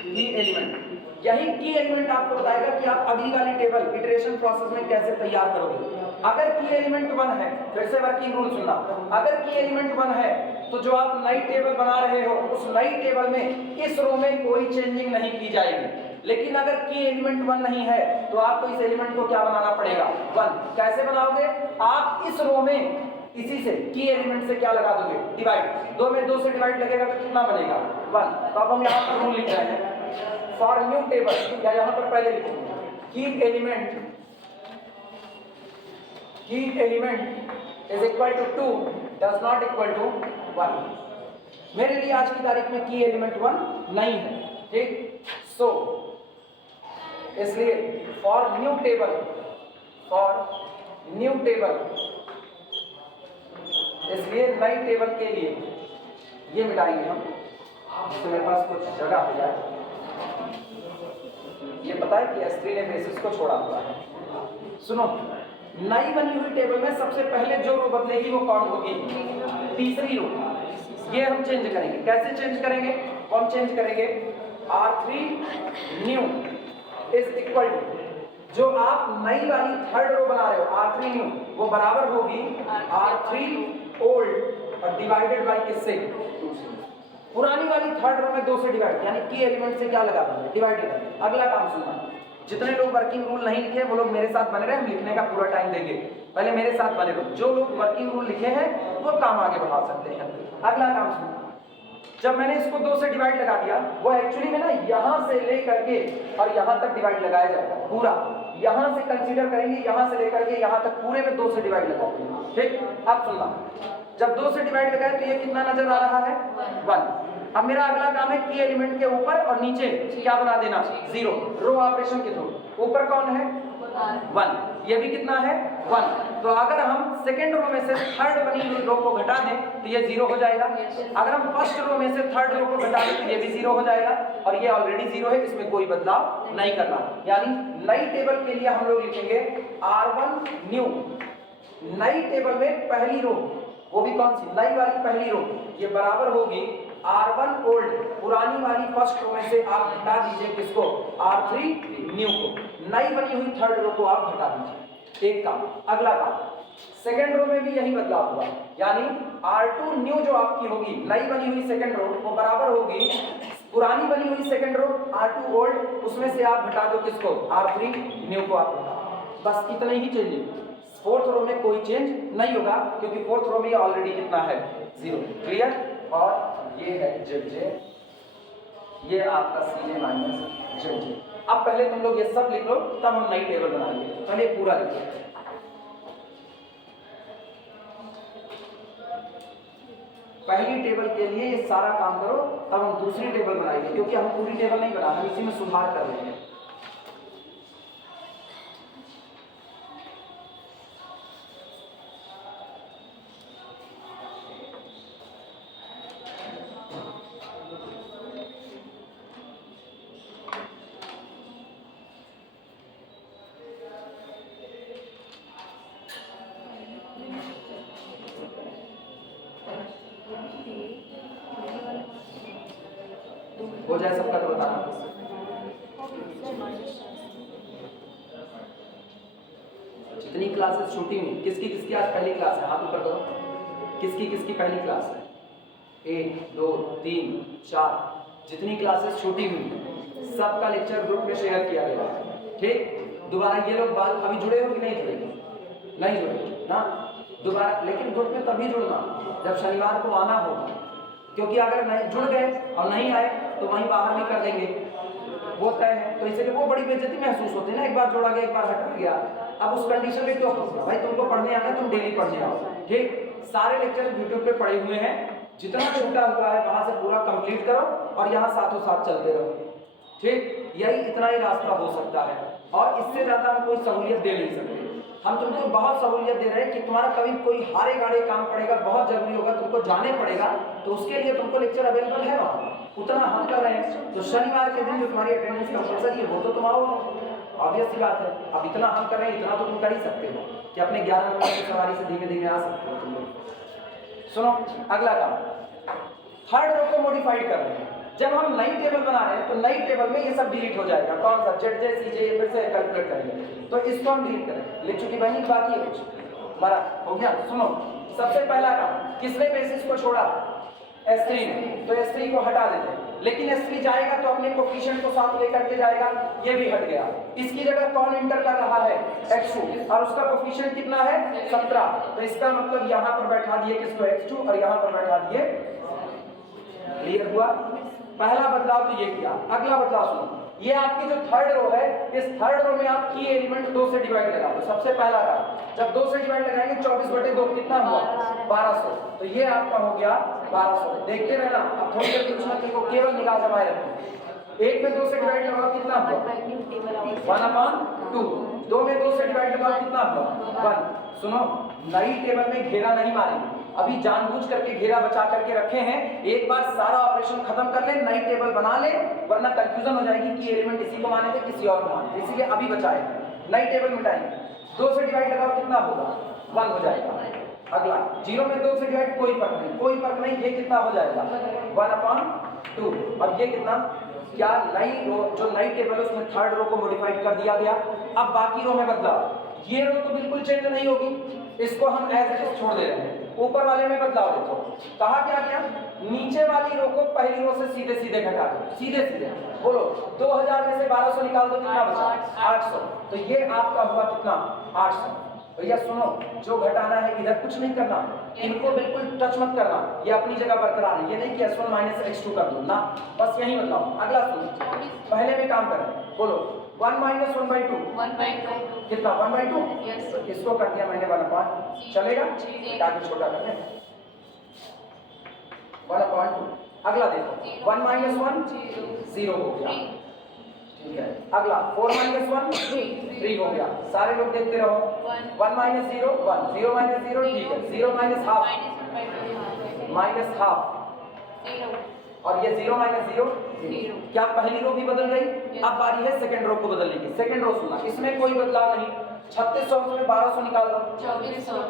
की एलिमेंट। यही की एलिमेंट आपको बताएगा कि आप अगली वाली टेबल इटरेशन प्रोसेस में कैसे तैयार करोगे। अगर की एलिमेंट 1 है, फिर से वर्किंग रूल सुनना, अगर की एलिमेंट 1 है तो जो आप नई टेबल बना रहे हो उस नई टेबल में इस रो में कोई चेंजिंग नहीं की जाएगी। लेकिन अगर की एलिमेंट 1 नहीं है तो आपको इस एलिमेंट को क्या बनाना पड़ेगा? 1। कैसे बनाओगे? आप इस रो में इसी से की एलिमेंट से क्या लगा दोगे? डिवाइड। 2 में 2 से डिवाइड लगेगा तो कितना बनेगा? 1। तो अब हम यहाँ पर रूल लिख रहे हैं फॉर न्यू टेबल, या यहाँ पर पहले लिखेंगे की element is equal to 2 does not equal to 1। मेरे लिए आज की तारीख में की एलिमेंट 1 नहीं है, ठीक। सो इसलिए फॉर न्यू टेबल इसलिए नई टेबल के लिए ये मिटाएंगे हम, जिससे मेरे पास कुछ जगह हो जाए। ये पता है कि S3 ने बेसिस को छोड़ा हुआ है। सुनो, नई बनी हुई टेबल में सबसे पहले जो रो बदलेगी वो कौन होगी? तीसरी रो। ये हम चेंज करेंगे। कैसे चेंज करेंगे? हम चेंज करेंगे R3 new is equal to, जो आप नई वाली थर्ड रो बना रहे हो R3 न्यू, वो बराबर होगी R3 ओल्ड और डिवाइडेड बाय किससे? 2 से। पुरानी वाली थर्ड रो में 2 से डिवाइड, यानी की एलिमेंट से क्या लगा देंगे? डिवाइड लगा। अगला काम सुनना, जितने लोग वर्किंग रूल नहीं लिखे वो लोग मेरे साथ बने रहे, हम लिखने का पूरा टाइम देंगे, पहले मेरे साथ बने रहो। जो लोग वर्किंग रूल लिखे हैं वो काम आगे बढ़ा सकते हैं। अगला काम सुनना, जब मैंने इसको 2 से डिवाइड लगा दिया, वो एक्चुअली में ना यहां से लेकर के और यहां तक डिवाइड लगाया जाएगा पूरा, यहां से कंसीडर करेंगे, यहां से लेकर के यहां तक पूरे में 2 से डिवाइड लगाएंगे, ठीक। अब सुनना, जब 2 से डिवाइड लगाए तो ये कितना नजर आ रहा है? 1। अब मेरा अगला काम है की एलिमेंट के ऊपर और नीचे क्या बना देना? 0। रो ऑपरेशन के थ्रू ऊपर कौन है? 1। ये भी कितना है? 1। तो अगर हम सेकेंड रो में से थर्ड बनी हुई रो को घटा दें तो ये 0 हो जाएगा। अगर हम फर्स्ट रो में से थर्ड रो को घटा दें तो ये भी 0 हो जाएगा, और ये ऑलरेडी 0 है, इसमें कोई बदलाव नहीं करना। यानी नई टेबल के लिए हम लोग लिखेंगे R1 न्यू, नई टेबल में पहली रो, वो भी कौन सी? नई वाली पहली रो, ये बराबर होगी R1 ओल्ड, पुरानी वाली फर्स्ट रो में से आप घटा दीजिए किसको? R3 न्यू को। नई बनी हुई थर्ड रो को आप घटा दीजिए। एक काम। अगला काम, सेकेंड रो में भी यही बदलाव हुआ, यानी R2 न्यू जो आपकी होगी, नई बनी हुई सेकेंड रो, वो बराबर होगी पुरानी बनी हुई सेकेंड रो R2 ओल्ड, उसमें से आप घटा दो किसको? R3 न्यू को आप घटा। बस इतना ही चेंज। फोर्थ रो में कोई चेंज नहीं होगा, क्योंकि फोर्थ रो में ऑलरेडी कितना है? 0। क्लियर? और ये है ZJ, ये आपका CJ माइनस ZJ। अब पहले तुम लोग ये सब लिख लो, तब हम नई टेबल बनाएंगे। पहले पूरा लिखो। पहली टेबल के लिए ये सारा काम करो, तब हम दूसरी टेबल बनाएंगे, क्योंकि हम पूरी टेबल नहीं बना, हम इसी में सुधार कर लेंगे। हो जाए सबका तो बताना। जितनी क्लासेस छूटी हुई, किसकी किसकी आज पहली क्लास है, हाथ ऊपर करो, किसकी किसकी पहली क्लास है? 1 2 3 4, जितनी क्लासेस छूटी हुई सबका लेक्चर ग्रुप में शेयर किया गया, ठीक। दोबारा ये लोग बात अभी जुड़े हो कि नहीं जुड़े? नहीं जुड़े ना, दोबारा लेकिन ग्रुप में तभी जुड़ना जब शनिवार को आना होगा, क्योंकि अगर नहीं जुड़ गए और नहीं आए तो वहीं बाहर भी कर देंगे, वो तय है। तो इसलिए वो बड़ी बेइज्जती महसूस होती है ना, एक बार जोड़ा गया एक बार हटा गया। अब उस कंडीशन में क्यों फंसना भाई, तुमको पढ़ने आना, तुम डेली पढ़ने आओ, ठीक। सारे लेक्चर यूट्यूब पे पड़े हुए हैं, जितना छूटा हुआ है वहां से पूरा कंप्लीट करो और यहाँ साथों साथ चलते रहो, ठीक। यही इतना ही रास्ता हो सकता है और इससे ज्यादा हम कोई सहूलियत दे नहीं सकते। हम तुमको बहुत सहूलियत दे रहे हैं कि तुम्हारा कभी कोई हारे गाड़े काम पड़ेगा, बहुत जरूरी होगा, तुमको जाने पड़ेगा, तो उसके लिए तुमको लेक्चर अवेलेबल है वहाँ, उतना हम कर रहे हैं। तो शनिवार के दिन जो तुम्हारी अटेंडेंस कंपल्सरी है वो तो तुम आओ, ऑब्वियस सी बात है। अब इतना हम कर रहे हैं, इतना तो तुम कर ही सकते हो कि अपने 11 नंबर की सवारी से धीमे धीमे आ सकते हो तुम लोग। सुनो अगला काम, थर्ड रो को मॉडिफाइड कर रहे हैं। जब हम नई टेबल बना रहे हैं तो नई टेबल में ये सब डिलीट हो जाएगा, कौन सा, जेड जे सी जे, फिर से कैलकुलेट करेंगे, तो इसको हम डिलीट करें। लिख चुकी बहनी, बाकी है कुछ हमारा हो गया। सुनो सबसे पहला काम, किसने बेसिस को छोड़ा? S3 ने, तो S3 को हटा देते हैं, लेकिन S3 जाएगा तो अपने कोफिशिएंट को साथ लेकर के जाएगा, ये भी हट गया। इसकी जगह कौन इंटर कर रहा है? X2, और उसका कोफिशिएंट कितना है? 17, तो इसका मतलब यहाँ पर बैठा दिए किसको? X2, और यहाँ पर बैठा दिए। क्लियर हुआ? पहला बदलाव तो ये किया। अगला बदलाव सुनो, ये आपकी जो थर्ड रो है, इस थर्ड रो में आप की एलिमेंट 2 से डिवाइड लगा दो। सबसे पहला काम, जब 2 से डिवाइड लगाएंगे 24/2 कितना हुआ? 1200, तो ये आपका हो गया 1200। देखते रहना, अब थोड़ी देर पूछना को केवल निगाह जमाए रखो। 1 में 2 से डिवाइड लगाओ कितना हुआ? 1/2। 2 में 2 से डिवाइड लगाओ कितना हुआ? 1। सुनो नई टेबल में घेरा नहीं मारेंगे, अभी जानबूझ करके घेरा बचा करके रखे हैं, एक बार सारा ऑपरेशन खत्म कर ले, नई टेबल बना ले, वरना कंफ्यूजन हो जाएगी कि एलिमेंट इसी को माने थे किसी और को माने थे, इसलिए अभी बचाए नई टेबल मिटाएंगे। 2 से डिवाइड लगाओ कितना होगा? 1 हो जाएगा। अगला 0 में 2 से डिवाइड, कोई फर्क नहीं, कोई फर्क नहीं, ये कितना हो जाएगा? 1/2। और ये कितना, क्या नई रो, जो नई टेबल है उसमें थर्ड रो को मॉडिफाइड कर दिया गया। अब बाकी रो में बदलाव, ये रो तो बिल्कुल चेंज नहीं होगी, इसको हम एज इट इज छोड़ दे रहे हैं। ऊपर वाले में बदलाव देखो, कहा क्या गया? नीचे वाली रो को पहली रो से सीधे सीधे घटा दो, सीधे सीधे बोलो। 2000 में से 1200 निकाल दो, कितना बचा? 800। तो ये आपका हुआ कितना? 800। भैया सुनो, जो घटाना है इधर कुछ नहीं करना, इनको बिल्कुल टच मत करना, ये अपनी जगह बरकरार है। ये नहीं कि S1 माइनस X2 कर दो ना, बस यही बदलाव। अगला सुनो, पहले में काम करें, बोलो 1 माइनस 1/2 कितना? 1/2। इसको कर दिया मैंने 1/2, चलेगा? आगे छोटा कर लें 1/2। अगला देखो 1 माइनस 1 0 हो गया, ठीक है। अगला 4 माइनस 1 3 हो गया। सारे लोग देखते रहो, 1 माइनस 0 1, 0 माइनस 0, ठीक है। 0 माइनस हाफ, माइनस हाफ, और ये 0 माइनस 0 क्या पहली रो भी बदल गई? अब बारी है सेकंड रो को बदलने की। सेकंड रो सुना, इसमें कोई बदलाव नहीं। 3600 में 1200 निकाल दो,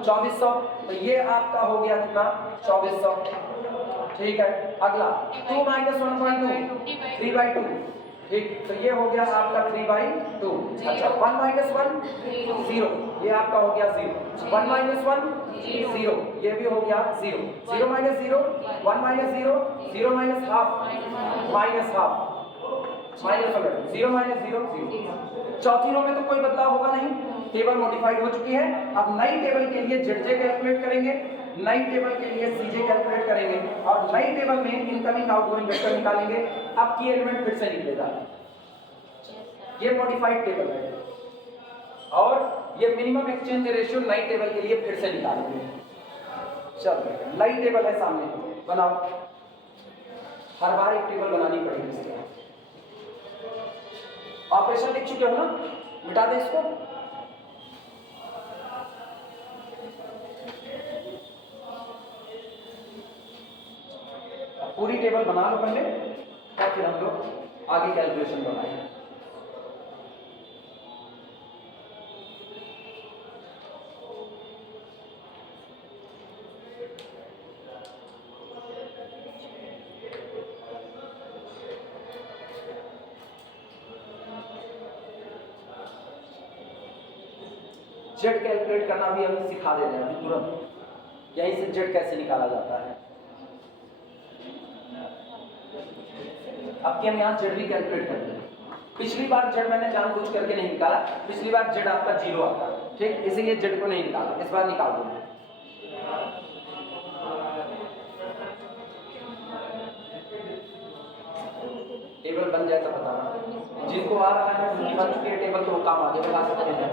2400। तो ये आपका हो गया कितना? 2400, ठीक है। अगला 2 माइनस 1/2 3/2, ठीक। तो ये हो गया आपका 3/2। अच्छा 1 माइनस 1 0, ये आपका हो गया 0। 1 माइनस 1 0, ये भी हो गया 0। 0 minus 0 1 minus 0 0 minus half, minus half, minus 0 minus 0 0। चौथी रो में तो कोई बदलाव होगा नहीं, टेबल मॉडिफाइड हो चुकी है। अब नई टेबल के लिए ZJ कैलकुलेट करेंगे, नई टेबल के लिए CJ कैलकुलेट करेंगे, और नई टेबल में इनकमिंग आउटगोइंग वेक्टर निकालेंगे। अब की एलिमेंट फिर से निकलेगा, ये मॉडिफाइड टेबल है, और ये मिनिमम एक्सचेंज रेशियो नई टेबल के लिए फिर से निकालेंगे। चलो नई टेबल है सामने, बनाओ। हर बार एक टेबल बनानी पड़ेगी इसके। ऑपरेशन लिख चुके हो ना, मिटा दे इसको। पूरी टेबल बना लो पहले, और फिर हम लोग आगे कैलकुलेशन बनाएंगे। जेड कैलकुलेट करना भी अभी सिखा दे रहे हैं अभी तुरंत। यहीं से जेड कैसे निकाला जाता है। अब हम यहाँ जेड भी कैलकुलेट करते हैं। पिछली बार जेड मैंने जानबूझ करके नहीं निकाला, पिछली बार जेड आपका 0 आता है, ठीक, इसीलिए जेड को नहीं निकाला, इस बार निकाल दूंगा। टेबल बन जाए तो बताना, जिनको आ रहा है उनकी बन चुकी है टेबल तो वो काम आगे बढ़ा सकते हैं।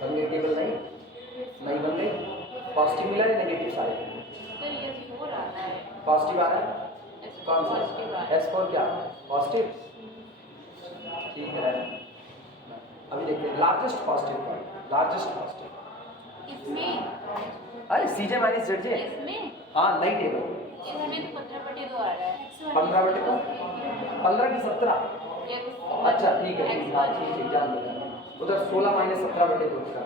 बन गई टेबल? नहीं बन गई। पॉजिटिव मिला है नेगेटिव सारे? पॉजिटिव आ रहा है। कौन सा? S4 क्या पॉजिटिव? ठीक है, अभी देखते हैं लार्जेस्ट पॉजिटिव कौन, लार्जेस्ट पॉजिटिव इसमें, अरे CJ माइनस ZJ। इसमें, हाँ नई टेबल इसमें तो 15/2 आ रहा है। 15/2 15 की 17। अच्छा ठीक है, ठीक है, ठीक जान लिया। उधर 16 माइनस 17/2 का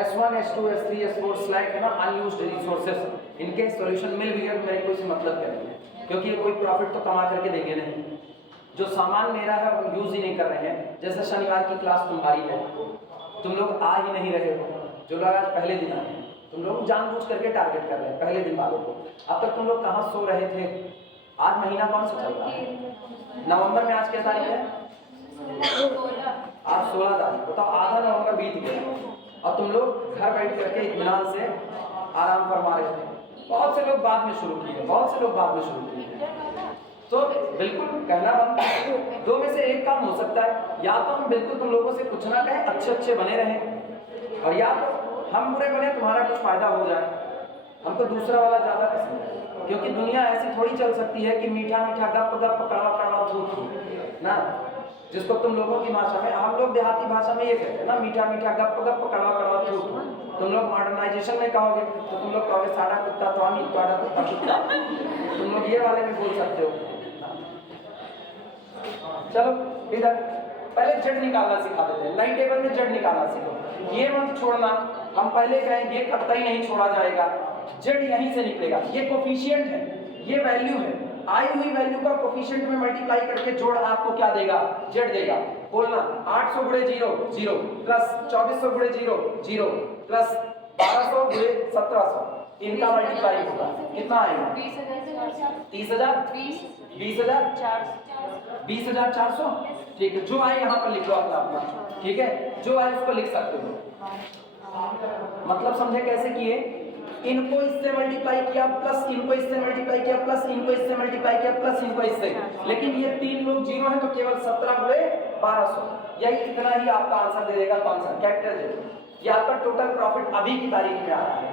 S1 S2 S3 S4 slack है ना, अनयूज्ड रिसोर्सेज, इनके सॉल्यूशन मिल भी है तो मेरे को इससे मतलब क्या है, क्योंकि ये कोई प्रॉफिट तो कमा करके देंगे नहीं। जो सामान मेरा है हम यूज ही नहीं कर रहे हैं। जैसे शनिवार की क्लास तुम्हारी है, तुम लोग आ ही नहीं रहे हो, जो लोग आज पहले दिन आए हैं, तुम लोग जानबूझ करके टारगेट कर रहे हैं पहले दिन वालों को। अब तक तुम लोग कहाँ सो रहे थे? आज महीना कौन सा चल रहा है? नवंबर में आज क्या तारीख है? आज 16 तारीख। बताओ, आधा नवंबर बीत गया और तुम लोग घर बैठ करके इत्मीनान से आराम फरमा रहे थे। बहुत से लोग बाद में शुरू किए, बहुत से लोग बाद में शुरू किए। तो बिल्कुल कहना बनता है, दो में से एक काम हो सकता है, या तो हम बिल्कुल तुम लोगों से कुछ ना कहें, अच्छे अच्छे बने रहें, और या तो हम बुरे बने, तुम्हारा कुछ फायदा हो जाए। हमको दूसरा वाला ज्यादा पसंद है, क्योंकि दुनिया ऐसी थोड़ी चल सकती है कि मीठा मीठा गप गप कड़वा कड़वा थूक ना, जिसको तुम लोगों की भाषा में, हम लोग देहाती भाषा में ये कहते हैं ना, मीठा मीठा गप गप कड़वा कड़वा थूक। तुम लोग मॉडर्नाइजेशन में कहोगे तो तुम लोग कहोगे साड़ा कुत्ता तो आमी त्वाड़ा कुत्ता कुत्ता, तुम लोग ये वाले में बोल सकते हो। चलो इधर पहले जेड निकालना सिखा देते हैं, नई टेबल में जेड निकालना सीखो। ये मत छोड़ना, हम पहले कहें ये कतई नहीं छोड़ा जाएगा, जेड यहीं से निकलेगा। ये कोफिशिएंट है, ये वैल्यू है, आई हुई वैल्यू का कोफिशिएंट में मल्टीप्लाई करके जोड़ आपको क्या देगा? जेड देगा। बोलना 800 गुणे 0 0 प्लस 2400 गुणे 0 0 प्लस 1200 गुणे 1700, इनका मल्टीप्लाई होगा, कितना आएगा? 30,000 20,400। ठीक है, जो आए यहाँ पर लिख लो अपना अपना, ठीक है, जो आए उसको लिख सकते हो। मतलब समझे कैसे किए? इनको इससे मल्टीप्लाई किया प्लस इनको इससे मल्टीप्लाई किया प्लस इनको इससे मल्टीप्लाई किया प्लस इनको इससे, लेकिन ये तीन लोग 0 है तो केवल 17 गुणे 1200, यही इतना ही आपका आंसर दे देगा। कौन सा? Capital Z. ये आपका टोटल प्रॉफिट अभी की तारीख में आ रहा है,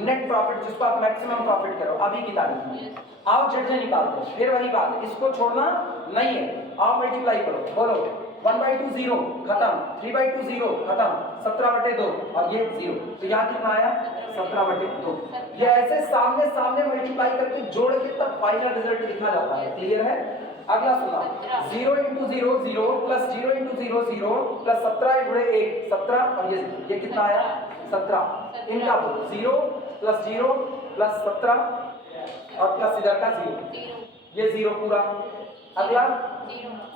नेट प्रॉफिट जिसको आप मैक्सिमम प्रॉफिट करो अभी की तारीख में। आओ जेड से निकालते हैं, फिर वही बात, इसको छोड़ना नहीं है। आओ मल्टीप्लाई करो, बोलो 1/2 0 खत्म, 3/2 0 खत्म, 17/2 और ये 0, तो यहाँ कितना आया? 17/2। ये ऐसे सामने सामने मल्टीप्लाई करके जोड़ के तब फाइनल रिजल्ट लिखा जाता है। क्लियर है? अगला सुना, 0 × 0 0 प्लस 0 × 0 0 प्लस 17 गुणे 1 17, और ये कितना आया? 17। इनका 0 प्लस 0 प्लस 17 और प्लस इधर का 0, ये 0 पूरा। अगला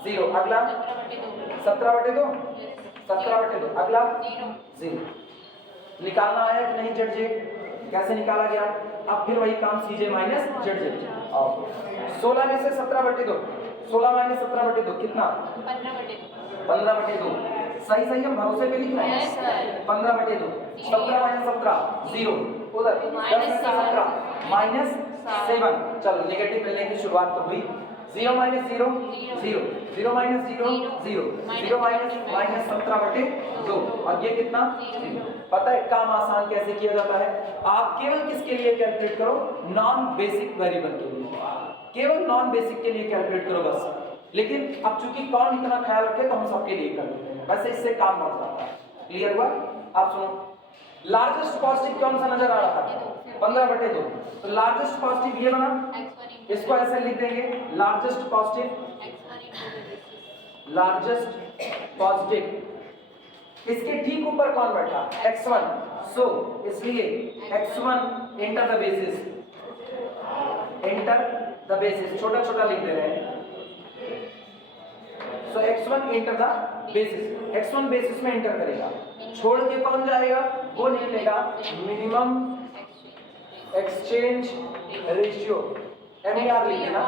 0, अगला 17/2 17/2, अगला 0। निकालना आया कि नहीं जेड जे? कैसे निकाला गया? अब फिर वही काम CJ माइनस जेड जे। 16 में से 17/2, 16 माइनस 17/2 कितना? 15/2। सही सही हम भरोसे पे लिख रहे हैं। 15/2, 17 माइनस 17 0, उधर 10 में से 17 माइनस 7। चलो नेगेटिव मिलने की शुरुआत तो हुई। 0 माइनस 0 0, 0 माइनस 0 0, 0 माइनस 17/2, और ये कितना? 0। पता है काम आसान कैसे किया जाता है? आप केवल किसके लिए कैलकुलेट करो? नॉन बेसिक वेरिएबल के लिए, केवल नॉन बेसिक के लिए कैलकुलेट करो बस। लेकिन अब चूंकि कौन इतना ख्याल रखे तो हम सबके लिए कर देते हैं, वैसे इससे काम बढ़ जाता है। क्लियर हुआ? आप सुनो, लार्जेस्ट पॉजिटिव कौन सा नजर आ रहा है? 15/2। तो लार्जेस्ट पॉजिटिव ये बना, इसको ऐसे लिख देंगे, लार्जेस्ट पॉजिटिव लार्जेस्ट पॉजिटिव, इसके ठीक ऊपर कौन बैठा? x1, सो इसलिए x1 enter the basis, enter the basis, छोटा छोटा लिख दे रहे हैं। सो x1 enter the basis, x1 basis में एंटर करेगा, छोड़ के कौन जाएगा? वो निकलेगा मिनिमम एक्सचेंज रेशियो, MER लिख देना,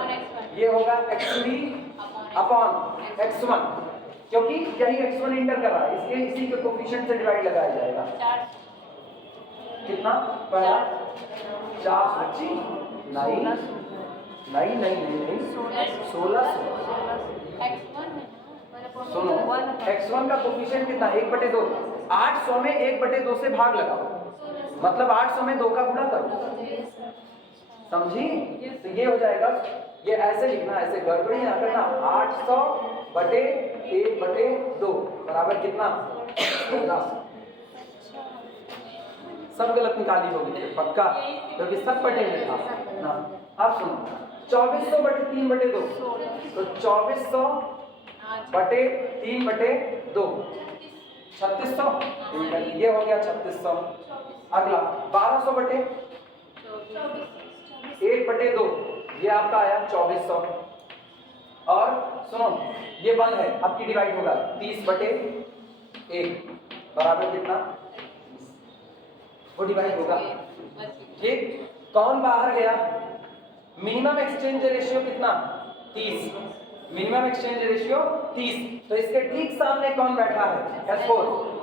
ये होगा x3 अपॉन x1, क्योंकि यही x1 इंटर कर रहा है, इसलिए इसी के कोफिशिएंट से डिवाइड लगाया जाएगा। कितना? पहला 4 बच्ची, नहीं नहीं नहीं नहीं 1600। सुनो, x1 का कोफिशिएंट कितना? 1/2, 800 में 1/2 से भाग लगाओ, मतलब 800 में 2 का गुणा करो, समझी? तो ये हो जाएगा, ये ऐसे लिखना, ऐसे गड़बड़ी ना करना, 800 बटे 1/2 बराबर कितना? 1600। सब गलत निकाली होगी पक्का, क्योंकि सब बटे में था ना। अब सुनो, 2400 बटे 3/2, तो 2400 बटे 3/2 3600, ये हो गया 3600। अगला 1200 बटे 1/2, ये आपका आया 2400। और सुनो, ये 1 है, अब की डिवाइड होगा 30/1 बराबर कितना? वो डिवाइड होगा, ठीक? कौन बाहर गया? मिनिमम एक्सचेंज रेशियो कितना? 30, मिनिमम एक्सचेंज रेशियो 30, तो इसके ठीक सामने कौन बैठा है?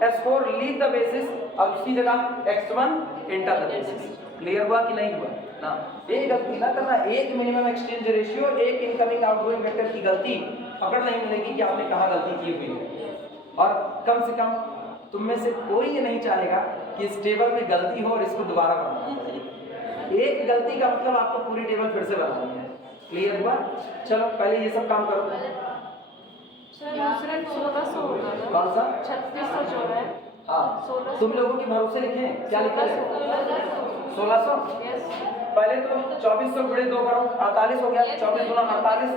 S4 लीव द बेसिस, अब उसकी जगह x1 enter the basis. Clear हुआ कि नहीं हुआ ना? एक गलती ना करना, एक मिनिमम एक्सचेंज रेशियो, एक इनकमिंग आउटगोइंग वेक्टर की गलती पकड़ नहीं मिलेगी कि आपने कहाँ गलती की हुई है। और कम से कम तुम में से कोई ये नहीं चाहेगा कि इस टेबल में गलती हो और इसको दोबारा बनाना पड़े। एक गलती का मतलब आपको पूरी टेबल फिर से बनानी है। क्लियर हुआ? चलो पहले ये सब काम करो। कौन सा? 3600 जो है, हाँ, तुम लोगों के भरोसे लिखे, क्या लिखा है? 1600। पहले तो 2400 गुणे 2 करो, 48 हो गया, 24 गुना 48,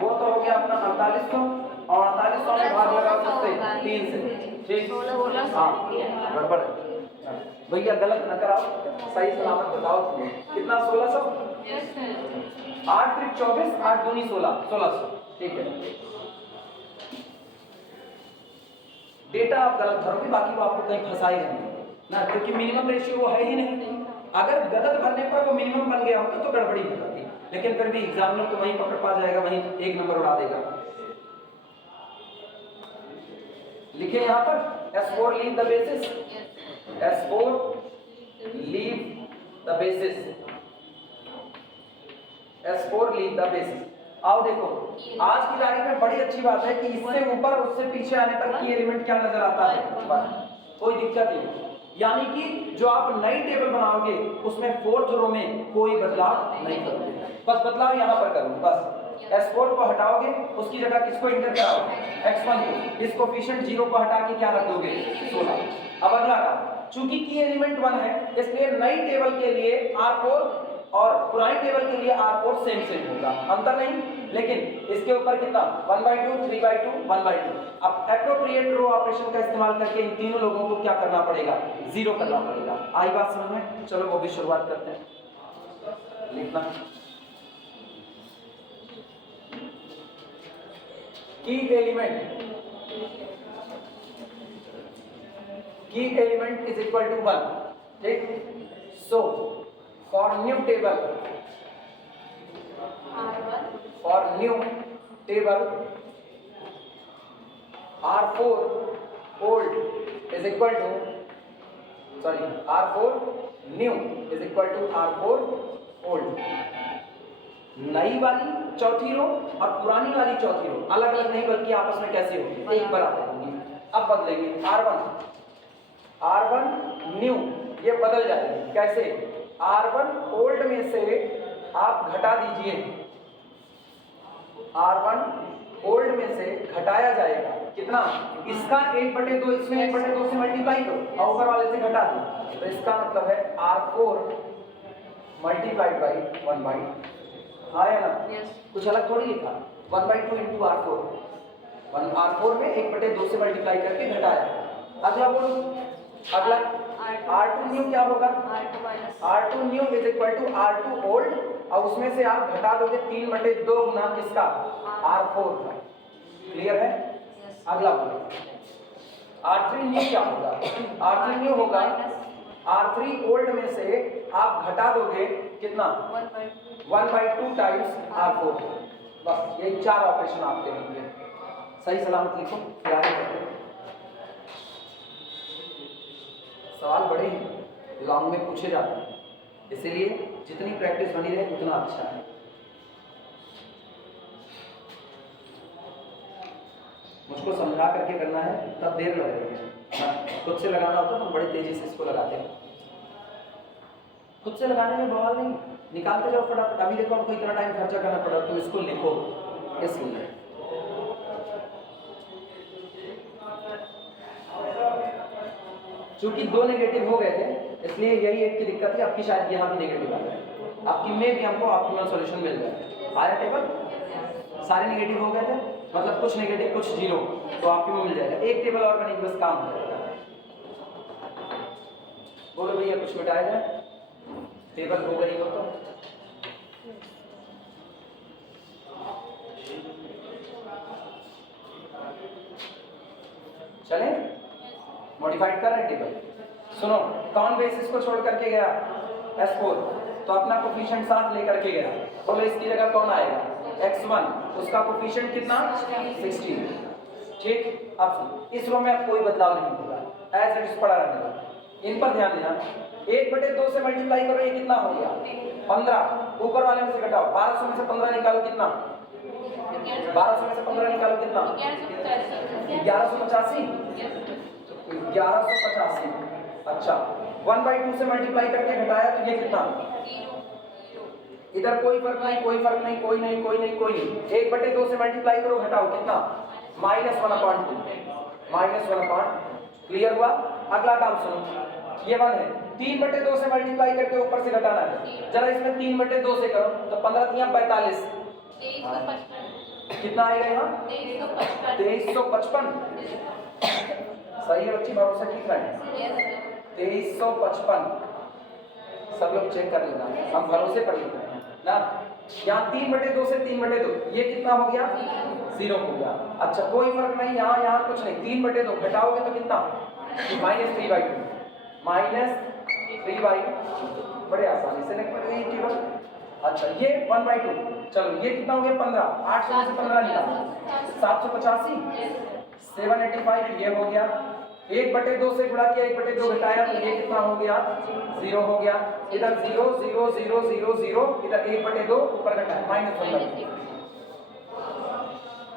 वो तो हो गया अपना 4800, और 4800 में भाग लगाओ किससे? 3 से, ठीक? हाँ, गड़बड़ है भैया, गलत न कराओ, सही सलामत बताओ तुम्हें कितना? 1600। 8 त्रिक 24, 8 दूनी 16, 1600, ठीक है। डेटा आप गलत भरोगे, बाकी वो आपको कहीं फंसाएगा नहीं ना, क्योंकि मिनिमम रेशियो वो है ही नहीं। अगर गलत भरने पर वो मिनिमम बन गया होता तो गड़बड़ी हो जाती, लेकिन फिर भी एग्जामिनर तो वहीं पकड़ पा जाएगा, वहीं 1 नंबर उड़ा देगा। लिखे यहाँ पर S4 leave the basis, S4 leave the basis, S4 leave the basis. आओ देखो, आज की तारीख में बड़ी अच्छी बात है कि इससे ऊपर उससे पीछे आने पर की एलिमेंट क्या नजर आता है? कोई दिक्कत नहीं, यानी कि जो आप नई टेबल बनाओगे उसमें 4th रो में कोई बदलाव नहीं करोगे, बस बदलाव यहाँ पर करोगे। बस S4 को हटाओगे, उसकी जगह किसको इंटर कराओगे? x1 को। इस कोफिशिएंट 0 को हटा के क्या रख दोगे? 16। अब अगला काम, चूंकि की एलिमेंट 1 है, इसलिए नई टेबल के लिए R4 और पुरानी टेबल के लिए R4 सेम होगा, अंतर नहीं। लेकिन इसके ऊपर कितना? 1/2, 3/2, 1/2। अब एप्रोप्रिएट रो ऑपरेशन का इस्तेमाल करके इन तीनों लोगों को क्या करना पड़ेगा? 0 करना पड़ेगा। आई बात समझ में? चलो वो भी शुरुआत करते हैं। लिखना, की एलिमेंट इज इक्वल टू 1, ठीक? सो for new table R4 old is equal to R4 new is equal to R4 old। नई वाली चौथी रो और पुरानी वाली चौथी रो अलग अलग नहीं, बल्कि आपस में कैसे होगी? एक बराबर होगी। अब बदलेंगे, R1 न्यू, ये बदल जाएगी। कैसे? R1 ओल्ड में से आप घटा दीजिए, R1 ओल्ड में से घटाया जाएगा कितना? इसका 1/2, इसमें 1/2 से मल्टीप्लाई करो और ऊपर वाले से घटा दो, तो इसका मतलब है R4 मल्टीप्लाइड बाई 1/2। आया ना? कुछ अलग थोड़ी लिखा, 1/2 इंटू R4, 1/4 में 1/2 से मल्टीप्लाई करके घटाया। अगला बोलो, अगला R2 न्यू क्या होगा? R2 new is equal to R2 old, और उसमें से आप घटा दोगे 3/2 गुना किसका? R4 का। क्लियर है? अगला बोलो, R3 न्यू क्या होगा? R3 न्यू होगा R3 ओल्ड में से आप घटा दोगे कितना? 1/2 टाइम्स R4। बस यही 4 ऑपरेशन आपके होंगे। सही सलामत लिखो, फिर आगे बढ़ते हैं। सवाल बड़े हैं, लॉन्ग में पूछे जाते हैं, इसीलिए जितनी प्रैक्टिस बनी रहे उतना अच्छा है। मुझको समझा करके करना है, तब देर लगेगी। खुद से लगाना होता तो बड़ी तेजी से इसको लगाते हैं। खुद से लगाने में बवाल नहीं, निकालते जाओ फटाफट। अभी देखो हमको इतना टाइम खर्चा करना पड़ा, तुम इसको लिखो इसलिए। चूंकि 2 नेगेटिव हो गए थे, इसलिए यही एक की दिक्कत थी। आपकी शायद यहाँ भी नेगेटिव आ गया, आपकी में भी हमको ऑप्टिमल सॉल्यूशन मिल गया। आया टेबल? सारे नेगेटिव हो गए थे, मतलब कुछ नेगेटिव कुछ जीरो, तो आपको मिल जाएगा। एक टेबल और बनेगी, बस काम हो जाएगा। बोलो भैया कुछ मिटाया जाए? टेबल हो गई हो तो चले, मॉडिफाइड कर रहे हैं टेबल। सुनो, कौन बेसिस को छोड़ करके गया? S4, तो अपना कोफिशिएंट साथ लेकर के गया। बोलो इसकी जगह कौन आएगा? X1, उसका कोफिशिएंट कितना? 16। ठीक, अब इस रो में अब कोई बदलाव नहीं होगा, एज इट इज पड़ा रहेगा। इन पर ध्यान देना। 1/2 से मल्टीप्लाई करो, ये कितना हो गया? 15। ऊपर वाले में से घटाओ, 1200 में से 15 निकालो, कितना? 1200 में से 15 निकालो, कितना? 1185। 1185। अच्छा, 1/2 से मल्टीप्लाई करके घटाया तो ये कितना? इधर कोई फर्क नहीं, कोई फर्क नहीं, कोई नहीं, कोई नहीं, कोई नहीं। 1/2 से मल्टीप्लाई करो, घटाओ, कितना? -1/2, -1/2। क्लियर हुआ? अगला काम सुनो, ये 1 है, 3/2 से मल्टीप्लाई करके ऊपर से घटाना है। जरा इसमें 3/2 से करो तो 15 3 45, कितना आएगा यहाँ? 2355। सही है बच्ची, भरोसा ठीक है? 2355। सब लोग चेक कर लेना, हम भरोसे पर लिख रहे हैं ना। यहाँ 3/2 से 3/2, ये कितना हो गया? 0 हो गया। अच्छा, कोई फर्क नहीं, यहाँ कुछ नहीं। 3/2 घटाओगे तो कितना? -3/2, -3/2। बड़े आसानी से लिख पड़ेगी ये टेबल। अच्छा, ये 1/2। चलो, ये कितना हो गया? 15। 800 में से 15 निकालो, 785। 785 ये हो गया। 1/2 से गुणा किया, 1/2 घटाया तो ये कितना हो गया? 0 हो गया। इधर 0 0 0 0 0, इधर 1/2 ऊपर घटाया, -1/2,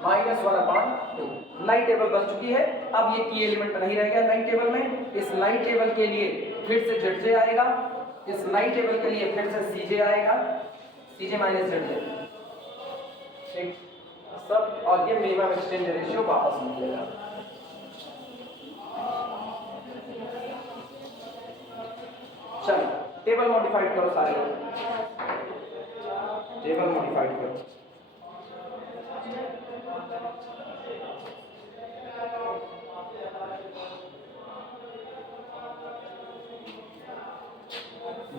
-1/2। नई टेबल बन चुकी है। अब ये की एलिमेंट नहीं रह गया नई टेबल में। इस नई टेबल के लिए फिर से ZJ आएगा, इस नई टेबल के लिए फिर से CJ आएगा, CJ - ZJ। ठीक, सब, और ये मिनिमम एक्सचेंज रेशियो वापस निकलेगा। चलो, टेबल मॉडिफाइड करो सारे लोग, टेबल मॉडिफाइड करो।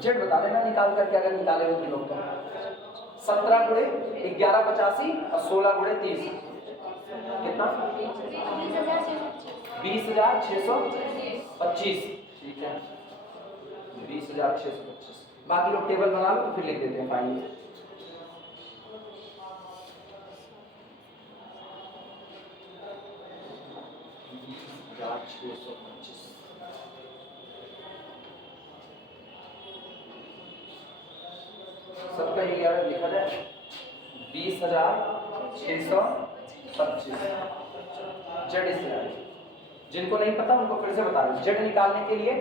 जेड बता देना निकाल करके, अगर निकाले हो तुम लोग तो। 17 गुणे 1185 और 16 गुणे 30, कितना? 20,625। ठीक है, 20,625। बाकी लोग टेबल बना लो तो फिर लिख देते हैं फाइनल। सबका ये यार लिखा जाए, 20,625। जेड इससे जिनको नहीं पता उनको फिर से बता रहे। जेड निकालने के लिए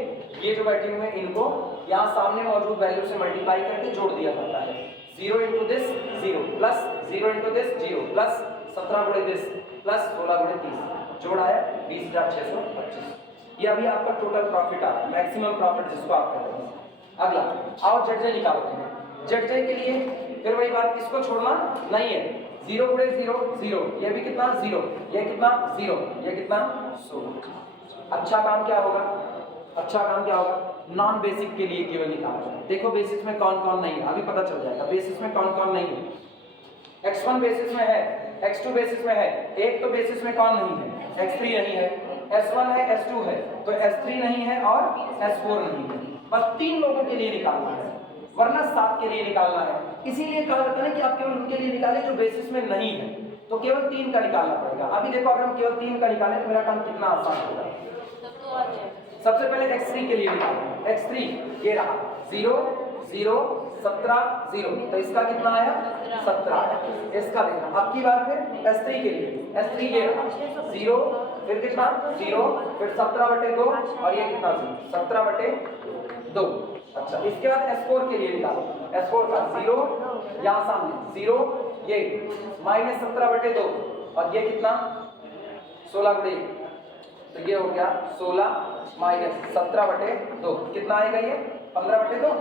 ये जो बैठे हुए हैं इनको यहाँ सामने मौजूद वैल्यू से मल्टीप्लाई करके जोड़ दिया जाता है। 0 × दिस 0 प्लस 0 × दिस 0 प्लस 17 गुणे दिस प्लस 16 गुणे 30, जोड़ आया 20,625। ये अभी आपका टोटल प्रॉफिट आ रहा है, मैक्सिमम प्रॉफिट जिसको आप कहते हैं। अगला आओ ZJ निकालते हैं। ZJ के लिए फिर वही बात, किसको छोड़ना नहीं है, 0 गुणे 0 0, ये भी कितना 0, ये कितना 0, ये कितना 16। अच्छा काम क्या होगा, अच्छा काम क्या होगा, नॉन बेसिक के लिए केवल निकालना है। देखो बेसिस में कौन कौन नहीं है, अभी पता चल जाएगा बेसिस में कौन कौन नहीं है। x1 बेसिस में है, x2 बेसिस में है, एक तो बेसिस में कौन नहीं है, x3 नहीं है, s1 है, s2 है, तो s3 नहीं है और s4 नहीं है। बस 3 लोगों के लिए निकालना है, वरना 7 के लिए निकालना है। इसीलिए कहा जाता है कि आप केवल उनके लिए निकालें जो बेसिस में नहीं है, तो केवल 3 का निकालना पड़ेगा। अभी देखो अगर हम केवल 3 का निकालें तो मेरा काम कितना आसान होगा। तब तो आ जाएगा। सबसे पहले x3 के लिए निकालना है। x3 ये रहा 0 0 17 0, तो इसका कितना आया 17 आया। इसका देखना अब की बार फिर s3 के लिए, s3 ये रहा 0 फिर कितना 0 फिर 17/2 और ये कितना 17/2। अच्छा इसके बाद s4 के लिए निकालो, s4 का 0 यहाँ सामने 0 ये -17/2 और ये कितना 16 गुणे, तो ये हो गया 16 - 17/2, कितना आएगा ये 15/2,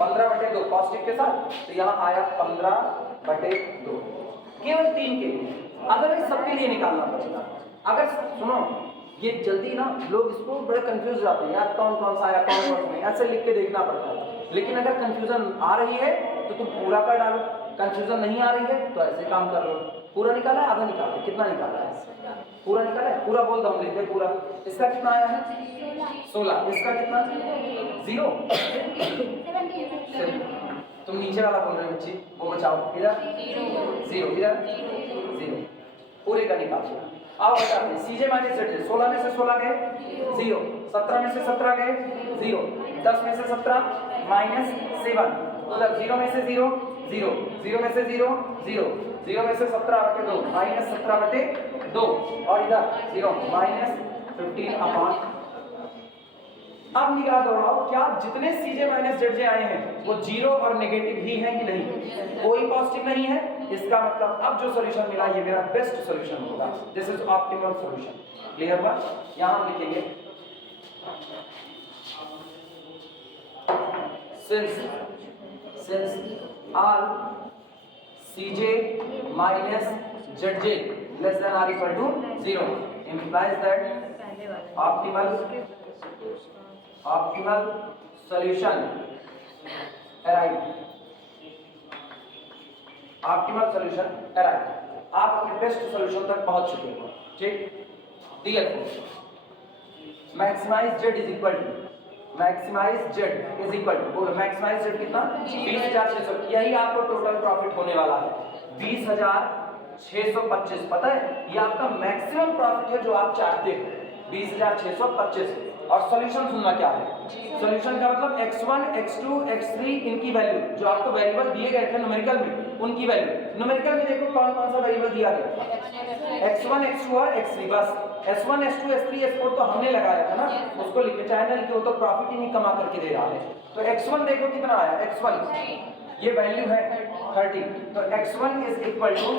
15/2 पॉजिटिव के साथ, तो यहाँ आया 15/2 केवल 3 के लिए। अगर इस सबके लिए निकालना पड़ेगा, अगर सुनो ये जल्दी ना लोग इसको बड़े कंफ्यूज जाते हैं यार कौन कौन सा आया कौन कौन सा नहीं, ऐसे लिख के देखना पड़ता है। लेकिन अगर कंफ्यूजन आ रही है तो तुम पूरा कर डालो, कंफ्यूजन नहीं आ रही है तो ऐसे काम कर लो। पूरा निकाला है आधा निकाला है, कितना निकाला है पूरा निकाला है, पूरा बोल दो हम लिखते पूरा। इसका कितना आया है 16, इसका कितना 0। तुम नीचे वाला बोल रहे हो बच्ची, वो बचाओ, इधर 0 इधर 0, पूरे का निकाल। अब बताते हैं CJ माइनस ZJ, 16 में से 16 गए 0, 17 में से 17 गए 0, 10 में से 17 -7, उधर 0 में से 0 0, 0 में से 0 0, 0 में से 17/2 -17/2 और इधर 0 -15/। अब निगाह दौड़ाओ क्या जितने CJ माइनस ZJ आए हैं वो 0 और नेगेटिव ही हैं कि नहीं, कोई पॉजिटिव नहीं है। इसका मतलब अब जो सॉल्यूशन मिला ये मेरा बेस्ट सॉल्यूशन होगा, this is optimal solution. Clear हुआ? यहां हम लिखेंगे since all CJ minus ZJ less than or equal to 0 implies that optimal solution arrived। Optimal solution arrive, आप अपने बेस्ट सॉल्यूशन तक पहुंच चुके हो। ठीक, maximise z is equal to बोलो मैक्सिमाइज z कितना 20,600, यही आपको टोटल प्रॉफिट होने वाला है 20,625। पता है ये आपका मैक्सिमम प्रॉफिट है जो आप चाहते हो 20,625। और सॉल्यूशन सुनना क्या है, सॉल्यूशन का मतलब x1 x2 x3 इनकी वैल्यू जो आपको वेरिएबल दिए गए थे न्यूमेरिकल में, उनकी वैल्यू न्यूमेरिकल में देखो कौन कौन सा वेरिएबल दिया गया x1 x2 और x3। बस s1 s2 s3 s4 तो हमने लगाया था ना, उसको लिखे चाहे ना लिखे, वो तो प्रॉफिट ही नहीं कमा करके दे रहा है। तो x1 देखो कितना आया, x1 ये वैल्यू है 30, तो x1 इज इक्वल टू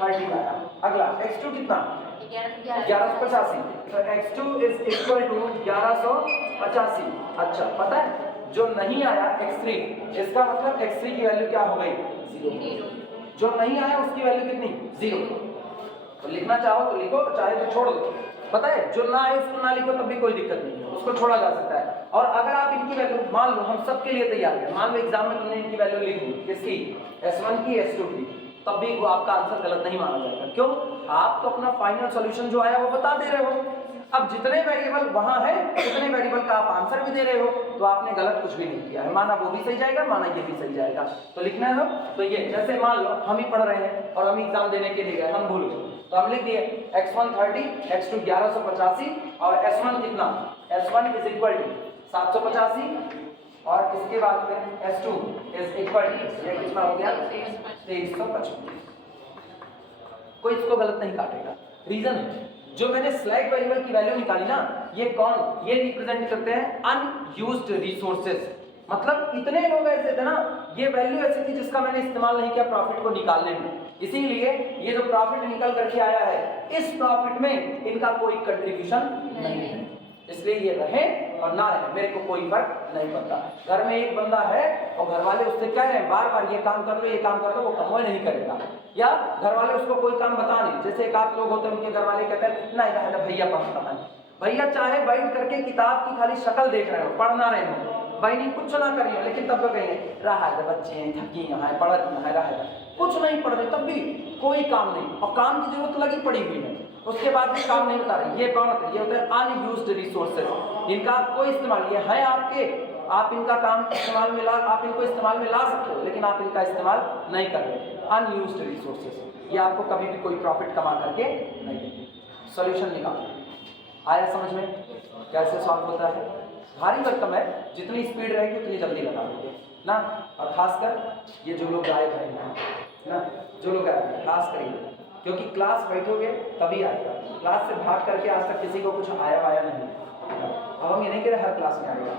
30 आया। अगला x2 कितना 1185, तो x2 इज इक्वल टू 1185। अच्छा पता है जो नहीं आया x3, इसका मतलब x3 की वैल्यू क्या हो गई 0, जो नहीं आया उसकी वैल्यू कितनी 0। तो लिखना चाहो तो लिखो, चाहे तो छोड़ दो। पता है जो ना आए उसको ना लिखो तब भी कोई दिक्कत नहीं है, उसको छोड़ा जा सकता है। और अगर आप इनकी वैल्यू मान लो, हम सबके लिए तैयार है, मान लो एग्जाम में तुमने इनकी वैल्यू लिख दी, किसकी s1 की s2 की, तब भी वो आपका आंसर गलत नहीं माना जाएगा। क्यों? आप तो अपना फाइनल सॉल्यूशन जो आया वो बता दे रहे हो। अब जितने वेरिएबल वहां है उतने वेरिएबल का आप आंसर भी दे रहे हो, तो आपने गलत कुछ भी नहीं किया है। माना वो भी सही जाएगा, माना ये भी सही जाएगा। तो लिखना है तो ये, जैसे मान लो हम ही पढ़ रहे हैं और हम एग्जाम देने के लिए गए, हम भूल गए, तो हम लिख दिए x1 30, x2 1185 और s1 कितना, s1 इज इक्वल टू 785 और इसके बाद में s2 इज इक्वल टू ये कितना हो गया 2355। कोई इसको गलत नहीं काटेगा। रीजन जो मैंने स्लैक वेरिएबल की वैल्यू निकाली ना, ये कौन, ये रिप्रेजेंट करते हैं अनयूज्ड रिसोर्सेज। मतलब इतने लोग ऐसे थे ना, ये वैल्यू ऐसी थी जिसका मैंने इस्तेमाल नहीं किया प्रॉफिट को निकालने में, इसीलिए ये जो प्रॉफिट निकल करके आया है, इस प्रॉफिट में इनका कोई कंट्रीब्यूशन नहीं है। इसलिए ये रहे और ना रहे मेरे को कोई फर्क नहीं पड़ता। घर में एक बंदा है और घर वाले उससे कह रहे हैं बार बार ये काम कर लो ये काम कर लो, वो कमोए नहीं करेगा, या घर वाले उसको कोई काम बता नहीं। जैसे एक आध लोग होते हैं उनके घर वाले कहते हैं इतना ही भैया पढ़ता है, भैया चाहे बैठ करके किताब की खाली शक्ल देख रहे हो, पढ़ना रहे हो, भाई नहीं कुछ ना करिए, लेकिन तब तो कहेंगे रहा है बच्चे हैं थकी यहाँ है पढ़त यहाँ रहा है, कुछ नहीं पढ़ रहे तब भी कोई काम नहीं, और काम की जरूरत लगी पड़ी हुई है, उसके बाद भी काम नहीं बता रहे। ये कौन होता है? ये होता है अनयूज्ड रिसोर्सेज, इनका कोई इस्तेमाल, ये है आपके, आप इनका काम इस्तेमाल में ला, आप इनको इस्तेमाल में ला सकते हो, लेकिन आप इनका इस्तेमाल नहीं कर रहे। अनयूज्ड रिसोर्सेज, ये आपको कभी भी कोई प्रॉफिट कमा करके नहीं देंगे। सॉल्यूशन निकालो, आया समझ में कैसे सॉल्व होता है? भारी भरकम है, जितनी स्पीड रहेगी उतनी जल्दी लगा दोगे ना। और खासकर ये जो लोग गायब हैं ना, जो लोग गायब हैं खास करिए, क्योंकि क्लास बैठोगे तभी आएगा, क्लास से भाग करके आज तक किसी को कुछ आया नहीं। अब हम ये नहीं कह रहे हर क्लास में आएगा,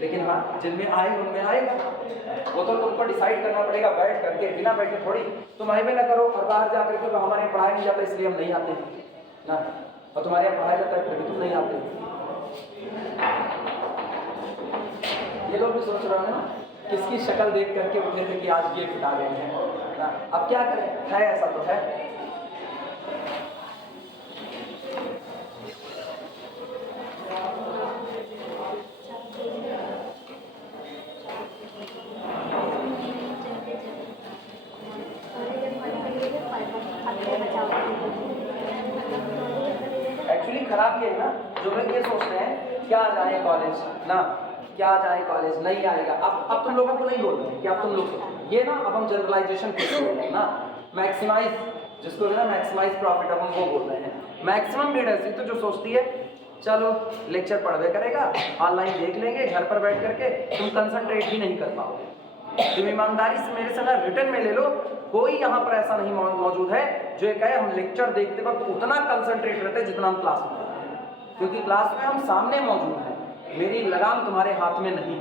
लेकिन हाँ जिनमें आए उनमें आएगा, वो तो तुमको डिसाइड करना पड़ेगा बैठ करके, बिना बैठे थोड़ी तुम आए भी ना करो और बाहर जा करके तो हमारे पढ़ाया नहीं जाता इसलिए हम नहीं आते ना, और तुम्हारे यहाँ पढ़ाया जाता है फिर भी तुम नहीं आते। ये लोग भी सोच रहे हैं ना किसकी शक्ल देख करके उठे थे कि आज ये फिटा गए हैं ना, अब क्या करें, है ऐसा तो है। एक्चुअली खराब ये है ना, जो लोग ये सोचते हैं क्या जाए कॉलेज ना, क्या जाए कॉलेज नहीं आएगा। अब तुम लोगों को नहीं बोल रहे कि अब तुम लोग ये ना, अब हम जनरलाइजेशन ना, मैक्सिमाइज जिसको ना मैक्सिमाइज प्रॉफिट, अब हम वो बोल रहे हैं। मैक्सिमम लीडरशिप तो जो सोचती है चलो लेक्चर पढ़वे करेगा, ऑनलाइन देख लेंगे घर पर बैठ करके, तुम कंसंट्रेट ही नहीं कर पाओगे। तुम ईमानदारी से मेरे से ना रिटर्न में ले लो, कोई यहाँ पर ऐसा नहीं मौजूद है जो ये कहे हम लेक्चर देखते वक्त उतना कंसंट्रेट रहते जितना हम क्लास में करते हैं, क्योंकि क्लास में हम सामने मौजूद हैं, मेरी लगाम तुम्हारे हाथ में नहीं।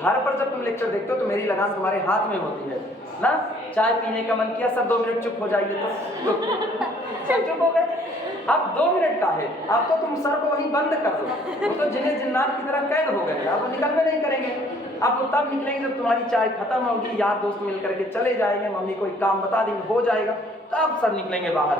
घर पर जब तुम लेक्चर देखते हो तो मेरी लगाम तुम्हारे हाथ में होती है ना। चाय पीने का मन किया, सब 2 मिनट चुप हो जाइए तो सब चुप हो गए। अब 2 मिनट का है, अब तो तुम सर को वहीं बंद कर दो, वो तो जिन्हें जिन्नात की तरह कैद हो गए, अब निकलने नहीं करेंगे। अब तो तब निकलेंगे जब तुम्हारी चाय खत्म होगी, यार दोस्त मिल करके चले जाएंगे, मम्मी कोई काम बता देंगे हो जाएगा, तब सर निकलेंगे बाहर,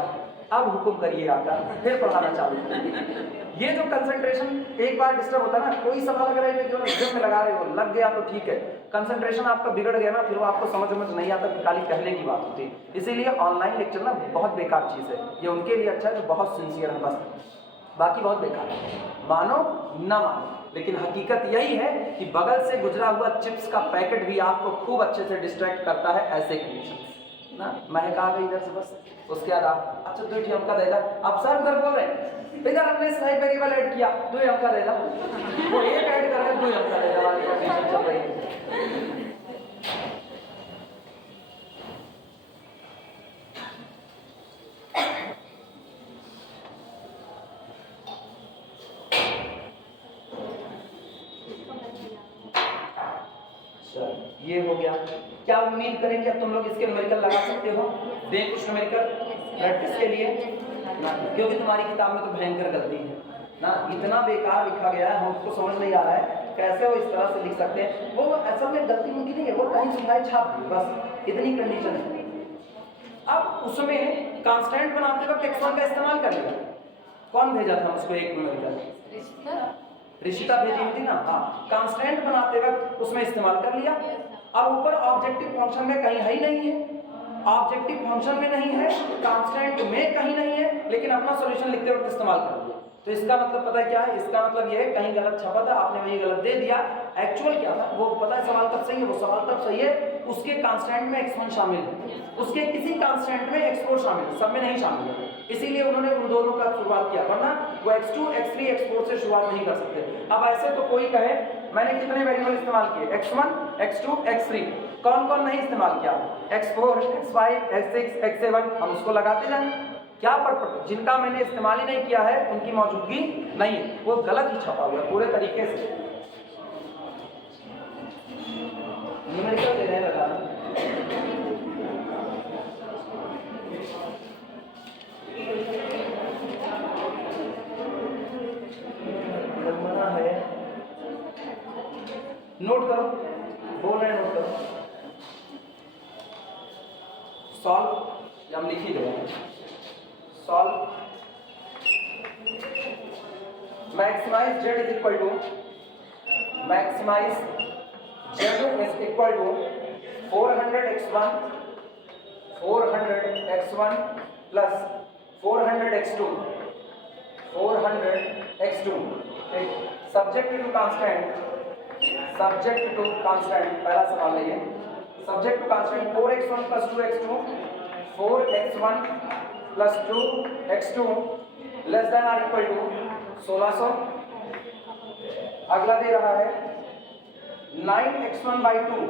अब हुक्म करिए आकर, फिर पढ़ाना चालू करेंगे। ये जो कंसंट्रेशन एक बार डिस्टर्ब होता है ना, कोई सवाल अगर एग्जाम में लगा रहे हो लग गया तो ठीक है, कंसंट्रेशन आपका बिगड़ गया ना, फिर वो आपको समझ में नहीं आता कि खाली कहने की बात होती है। इसीलिए ऑनलाइन लेक्चर ना बहुत बेकार चीज़ है, ये उनके लिए अच्छा है जो बहुत सिंसियर है बस, बाकी बहुत बेकार है, मानो ना मानो। लेकिन हकीकत यही है कि बगल से गुजरा हुआ चिप्स का पैकेट भी आपको खूब अच्छे से डिस्ट्रैक्ट करता है ऐसे कंडीशन ना। महक आ गई इधर से बस, उसके बाद आप अच्छा 2 अंक देगा, अब सर उधर बोल रहे हैं इधर हमने स्नाइप वेरिएबल ऐड किया 2 अंक देगा, वो एक ऐड कर रहे 2 अंक देगा वाली कंडीशन चल रही है। ये हो गया। क्या उम्मीद करें कि अब तुम लोग इसके न्यूमेरिकल लगा सकते हो? दें कुछ न्यूमेरिकल प्रैक्टिस के लिए ना, क्योंकि तुम्हारी किताब में तो भयंकर गलती है ना, इतना बेकार लिखा गया है, हमको समझ नहीं आ रहा है कैसे वो इस तरह से लिख सकते हैं। वो असल में गलती उनकी नहीं है, वो कहीं सुनाए छाप दी बस, इतनी कंडीशन है। अब उसमें कांस्टेंट बनाते वक्त x1 का इस्तेमाल कर लिया, कौन भेजा था उसको एक न्यूमेरिकल? ऋषिता भेजी हुई थी ना। हाँ, कांस्टेंट बनाते वक्त उसमें इस्तेमाल कर लिया, और ऊपर ऑब्जेक्टिव फंक्शन में कहीं है ही नहीं है, ऑब्जेक्टिव फंक्शन में नहीं है, कांस्टेंट में कहीं नहीं है, लेकिन अपना सॉल्यूशन लिखते वक्त इस्तेमाल कर लिया। तो इसका मतलब पता है क्या है? इसका मतलब ये है कहीं गलत छपा था, आपने वही गलत दे दिया। एक्चुअल क्या था वो पता है, सवाल तब सही है, वो सवाल तब सही है उसके कांस्टेंट में x1 शामिल है, उसके किसी कांस्टेंट में x4 शामिल है, सब में नहीं शामिल है, इसीलिए उन्होंने उन दोनों का शुरुआत किया, वरना वो x2 x3 x4 से शुरुआत नहीं कर सकते। अब ऐसे तो कोई कहे मैंने कितने वेरिएबल इस्तेमाल किए, x1 x2 x3, कौन कौन नहीं इस्तेमाल किया, x4 x5 x6 x7, हम उसको लगाते जाए। क्या पर जिनका मैंने इस्तेमाल ही नहीं किया है उनकी मौजूदगी नहीं है, वो गलत ही छपा हुआ पूरे तरीके से। न्यूमेरिकल दे रहे हैं लगाना, करना है, नोट करो, बोल रहे हैं नोट करो, सॉल्व, हम लिख ही देंगे, solve maximise z is equal to, maximise z is equal to 400x1 plus 400x2 subject to constant, subject to constant, पहला सवाल है ये, subject to constant 4x1 plus 2x2, 4x1 plus 2x2 less than or equal to 1600। अगला दे रहा है 9x1 by 2,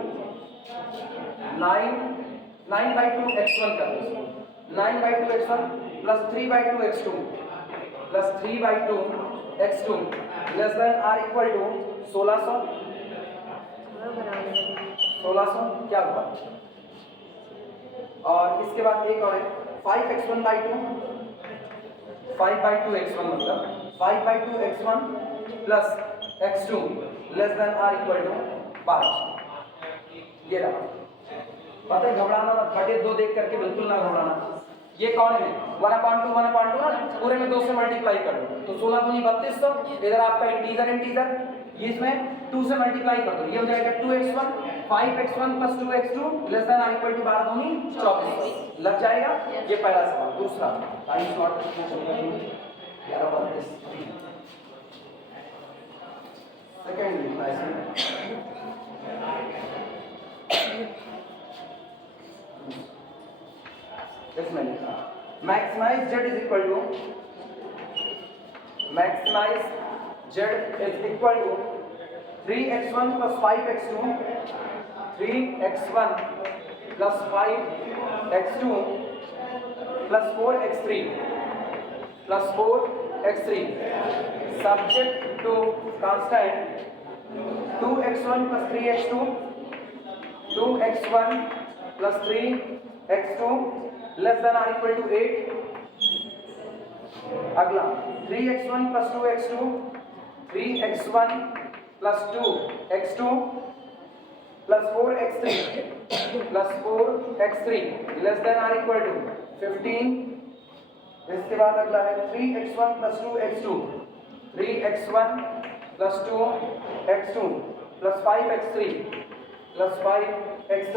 9 by 2 x1 कर लो, 9 by 2 x1 plus 3 by 2 x2 plus 3 by 2 x2 less than or equal to 1600। 1600 क्या हुआ? और इसके बाद एक और है 5x1 by 2, 5 by 2 x1 मतलब 5 by 2 x1 plus x2 less than or equal to 5। ये रहा, पता है घबराना मत, बटे 2 देख करके बिल्कुल ना घबराना। ये कौन है 1/2 ना, पूरे में 2 से मल्टीप्लाई कर दो तो 16 दूनी 3200, इधर आपका इंटीजर इसमें 2 से मल्टीप्लाई कर दो, ये हो जाएगा 2x1, 5x1 plus 2x2 less than or equal to 12 दूनी 24, लग जाएगा। ये पहला सवाल। दूसरा टाइम शॉर्ट 11:32 सेकंड लिखना है इसमें, इसमें लिखा maximise z is equal to, maximise z is equal to 3x1 plus 5x2, 3x1 plus 5x2 plus 4x3 plus 4x3 subject to constant 2x1 plus 3x2, 2x1 plus 3x2 less than or equal to 8। अगला 3x1 plus 2x2, 3x1 plus 2x2 plus 4x3 plus 4x3 less than or equal to 15। इसके बाद अगला है 3x1 plus 2x2, 3x1 plus 2x2 plus 5x3 plus 5x3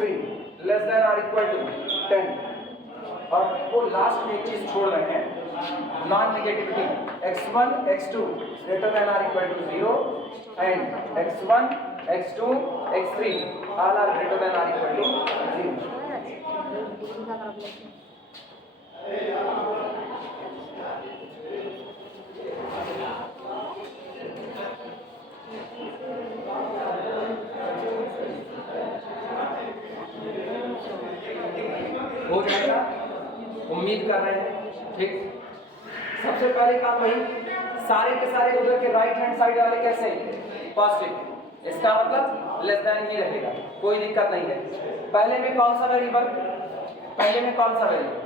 less than or equal to 10। और वो last में एक चीज छोड़ रहे हैं, non negativity, x1 x2 greater than or equal to 0 and x1 x2 x3 all are greater than or equal to 0। हो जाएगा, उम्मीद कर रहे हैं। ठीक, सबसे पहले काम भाई, सारे के सारे उधर के राइट हैंड साइड वाले कैसे पॉजिटिव, इसका मतलब लेस देन ही रहेगा, कोई दिक्कत नहीं है। पहले में कौन सा वेरिएबल, पहले में कौन सा वेरिएबल,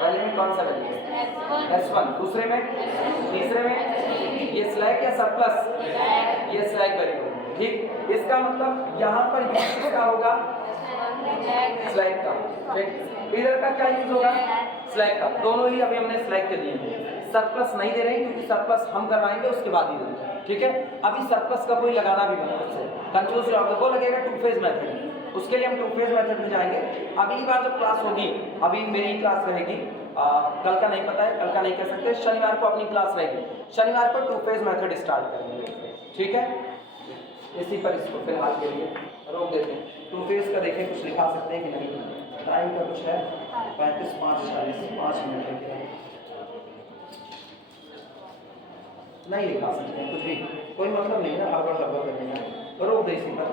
पहले में कौन सा वेरिएबल S1, दूसरे में, तीसरे में ये स्लैक या सरप्लस, ये स्लैक वेरिएबल। ठीक, इसका मतलब यहाँ पर यूज किसका होगा, स्लैक का। ठीक, इधर का क्या यूज होगा, स्लैक का। दोनों ही अभी हमने स्लैक के दिए हैं, सरप्लस नहीं दे रहे हैं क्योंकि सरप्लस हम करवाएंगे उसके बाद ही देंगे। ठीक है, अभी सरप्लस का कोई लगाना भी मत से कंफ्यूज रहोगे, वो लगेगा टू फेज मेथड, उसके लिए हम टू फेज मेथड में जाएंगे। अगली बार जब क्लास होगी, अभी मेरी क्लास रहेगी, कल का नहीं पता है, कल का नहीं कर सकते, शनिवार को अपनी क्लास रहेगी, शनिवार को टू फेज मेथड स्टार्ट करेंगे। ठीक है, इसी पर इसको फिलहाल के लिए रोक देते हैं। टू फेज का देखें कुछ लिखा सकते हैं कि नहीं, टाइम का कुछ है 35:45 मिनट है, नहीं लिखा सकते हैं कुछ भी, कोई मतलब नहीं है ना, हड़बड़ करने का, रोक दे इसी पर।